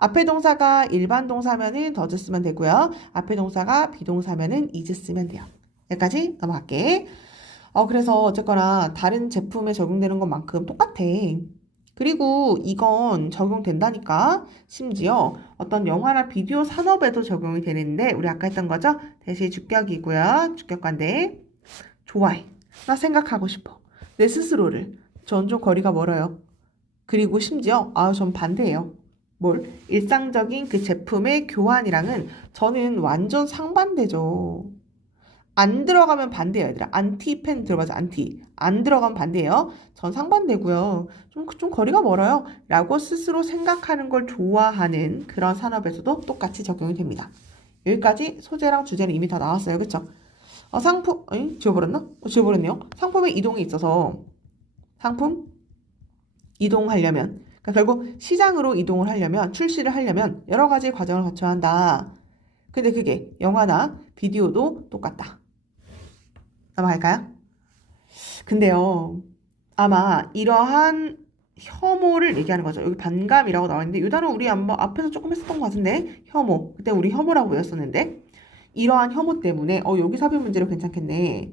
앞에 동사가 일반 동사면은 does 쓰면 되고요. 앞에 동사가 비동사면은 is 쓰면 돼요. 여기까지 넘어갈게. 그래서 어쨌거나 다른 제품에 적용되는 것만큼 똑같아. 그리고 이건 적용된다니까. 심지어 어떤 영화나 비디오 산업에도 적용이 되는데 우리 아까 했던 거죠? 대시 주격이고요. 주격관대. 좋아해. 나 생각하고 싶어. 내 스스로를. 전 좀 거리가 멀어요. 그리고 심지어 전 반대예요. 일상적인 그 제품의 교환이랑은 저는 완전 상반되죠. 안 들어가면 반대예요, 얘들아. 안티펜 들어봐서 안티. 안 들어가면 반대예요. 전 상반되고요. 좀 거리가 멀어요. 라고 스스로 생각하는 걸 좋아하는 그런 산업에서도 똑같이 적용이 됩니다. 여기까지 소재랑 주제는 이미 다 나왔어요. 그쵸? 상품, 지워버렸나? 지워버렸네요. 상품의 이동에 있어서 상품 이동하려면, 그러니까 결국 시장으로 이동을 하려면, 출시를 하려면 여러 가지 과정을 거쳐야 한다. 근데 그게 영화나 비디오도 똑같다. 넘어갈까요? 근데요, 아마 이러한 혐오를 얘기하는 거죠. 여기 반감이라고 나와 있는데 이 단어 우리 한번 앞에서 조금 했었던 것 같은데, 혐오. 그때 우리 혐오라고 외웠었는데, 이러한 혐오 때문에 여기 삽입 문제로 괜찮겠네.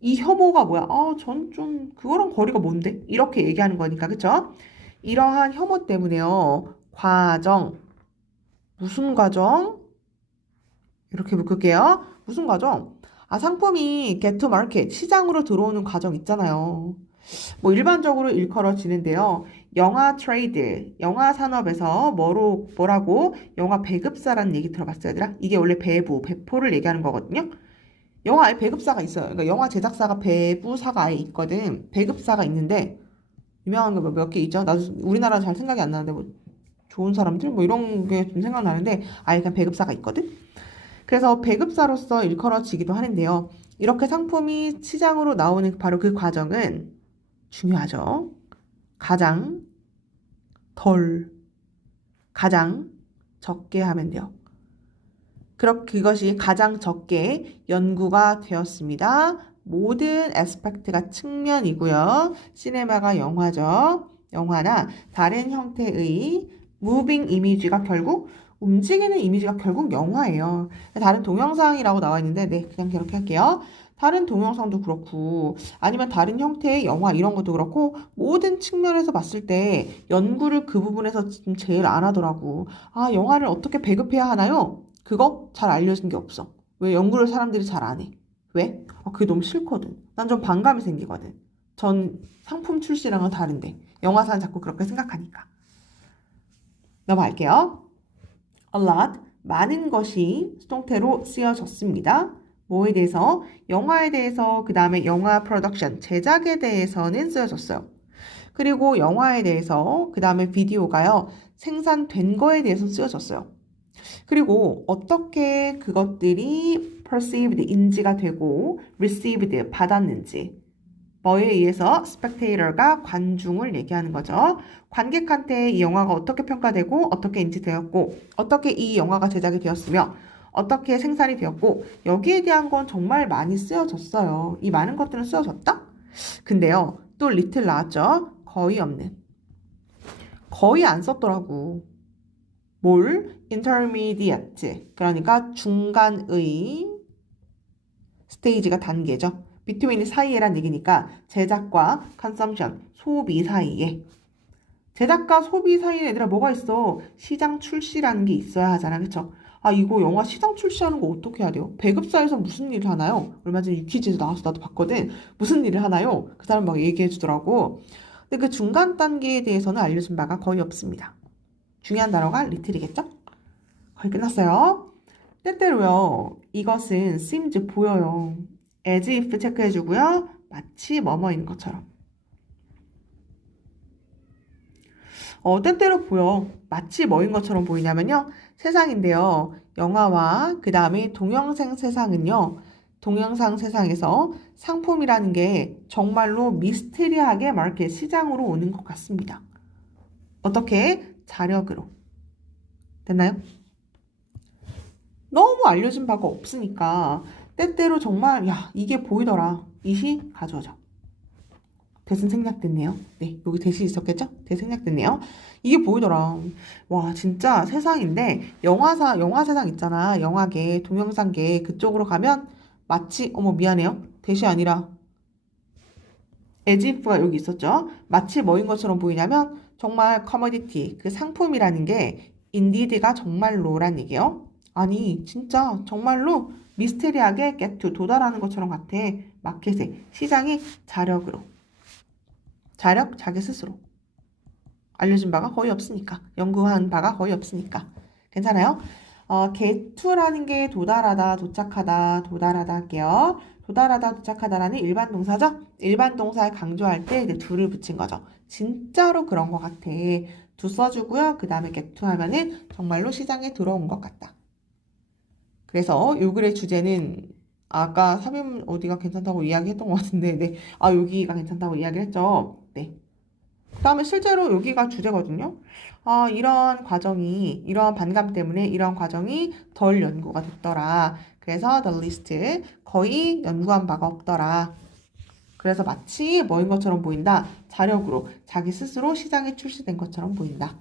이 혐오가 뭐야? 전 좀 그거랑 거리가 뭔데? 이렇게 얘기하는 거니까, 그쵸? 이러한 혐오 때문에요. 과정. 무슨 과정? 이렇게 묶을게요. 무슨 과정? 상품이 get to market, 시장으로 들어오는 과정 있잖아요. 뭐 일반적으로 일컬어지는데요. 영화 트레이드, 영화 산업에서 뭐라고? 영화 배급사라는 얘기 들어봤어요, 얘들아? 이게 원래 배포를 얘기하는 거거든요. 영화 아예 배급사가 있어요. 그러니까 영화 제작사가 배부사가 아예 있거든. 배급사가 있는데 유명한 거 몇 개 있죠. 나도 우리나라는 잘 생각이 안 나는데 뭐 좋은 사람들 뭐 이런 게 좀 생각나는데 아예 그냥 배급사가 있거든. 그래서 배급사로서 일컬어지기도 하는데요. 이렇게 상품이 시장으로 나오는 바로 그 과정은 중요하죠. 가장 적게 하면 돼요. 그것이 가장 적게 연구가 되었습니다. 모든 애스펙트가 측면이고요. 시네마가 영화죠. 영화나 다른 형태의 무빙 이미지가 결국 움직이는 이미지가 결국 영화예요. 다른 동영상이라고 나와 있는데 네, 그냥 그렇게 할게요. 다른 동영상도 그렇고 아니면 다른 형태의 영화 이런 것도 그렇고 모든 측면에서 봤을 때 연구를 그 부분에서 지금 제일 안 하더라고. 영화를 어떻게 배급해야 하나요? 그거 잘 알려진 게 없어. 왜 연구를 사람들이 잘 안 해? 왜? 그게 너무 싫거든. 난 좀 반감이 생기거든. 전 상품 출시랑은 다른데 영화사는 자꾸 그렇게 생각하니까. 넘어갈게요. A lot, 많은 것이 수동태로 쓰여졌습니다. 뭐에 대해서? 영화에 대해서, 그 다음에 영화 프로덕션, 제작에 대해서는 쓰여졌어요. 그리고 영화에 대해서, 그 다음에 비디오가요, 생산된 거에 대해서 쓰여졌어요. 그리고 어떻게 그것들이 perceived, 인지가 되고 received, 받았는지 뭐에 의해서 spectator가 관중을 얘기하는 거죠. 관객한테 이 영화가 어떻게 평가되고 어떻게 인지되었고 어떻게 이 영화가 제작이 되었으며 어떻게 생산이 되었고 여기에 대한 건 정말 많이 쓰여졌어요. 이 많은 것들은 쓰여졌다? 근데요. 또 little 나왔죠? 거의 없는. 거의 안 썼더라고. 뭘? intermediate. 그러니까 중간의 스테이지가 단계죠. between 사이에란 얘기니까 제작과 consumption, 소비 사이에. 제작과 소비 사이에 얘들아 뭐가 있어? 시장 출시라는 게 있어야 하잖아. 그쵸? 이거 영화 시장 출시하는 거 어떻게 해야 돼요? 배급사에서 무슨 일을 하나요? 얼마 전에 유퀴즈에서 나와서 나도 봤거든. 무슨 일을 하나요? 그 사람 막 얘기해 주더라고. 근데 그 중간 단계에 대해서는 알려준 바가 거의 없습니다. 중요한 단어가 little이겠죠? 거의 끝났어요. 때때로요. 이것은 seems 보여요. as if 체크해주고요. 마치 뭐뭐인 것처럼. 때때로 보여. 마치 뭐인 것처럼 보이냐면요. 세상인데요. 영화와 그 다음에 동영상 세상은요. 동영상 세상에서 상품이라는 게 정말로 미스테리하게 마켓 시장으로 오는 것 같습니다. 어떻게? 자력으로. 됐나요? 너무 알려진 바가 없으니까 때때로 정말 이게 보이더라. 이시 가져오죠. 대신 생략됐네요. 네, 여기 대신 있었겠죠? 대신 생략됐네요. 이게 보이더라. 와, 진짜 세상인데 영화 세상 있잖아. 영화계, 동영상계 그쪽으로 가면 마치 미안해요. 대시 아니라 as if가 여기 있었죠. 마치 뭐인 것처럼 보이냐면 정말 커머디티, 그 상품이라는 게 indeed가 정말로란 얘기예요. 아니 진짜 정말로 미스테리하게 get to 도달하는 것처럼 같아. 마켓에 시장이 자력으로 자기 스스로 알려진 바가 거의 없으니까 연구한 바가 거의 없으니까 괜찮아요? get to라는 게 도달하다, 도착하다, 도달하다 할게요. 도달하다, 도착하다라는 일반 동사죠? 일반 동사를 강조할 때 이제 to를 붙인 거죠. 진짜로 그런 것 같아. to 써주고요. 그 다음에 get to 하면은 정말로 시장에 들어온 것 같다. 그래서 요 글의 주제는 아까 삽입 어디가 괜찮다고 이야기했던 것 같은데, 네. 아, 여기가 괜찮다고 이야기했죠. 네. 그다음에 실제로 여기가 주제거든요. 아, 이러한 반감 때문에 이러한 과정이 덜 연구가 됐더라. 그래서 the least 거의 연구한 바가 없더라. 그래서 마치 뭐인 것처럼 보인다. 자력으로 자기 스스로 시장에 출시된 것처럼 보인다.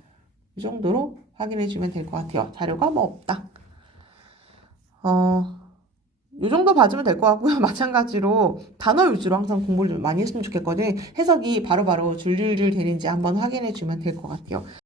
이 정도로 확인해 주면 될 것 같아요. 자료가 뭐 없다. 이 정도 봐주면 될 것 같고요. 마찬가지로 단어 위주로 항상 공부를 좀 많이 했으면 좋겠거든. 해석이 바로바로 줄줄줄 되는지 한번 확인해 주면 될 것 같아요.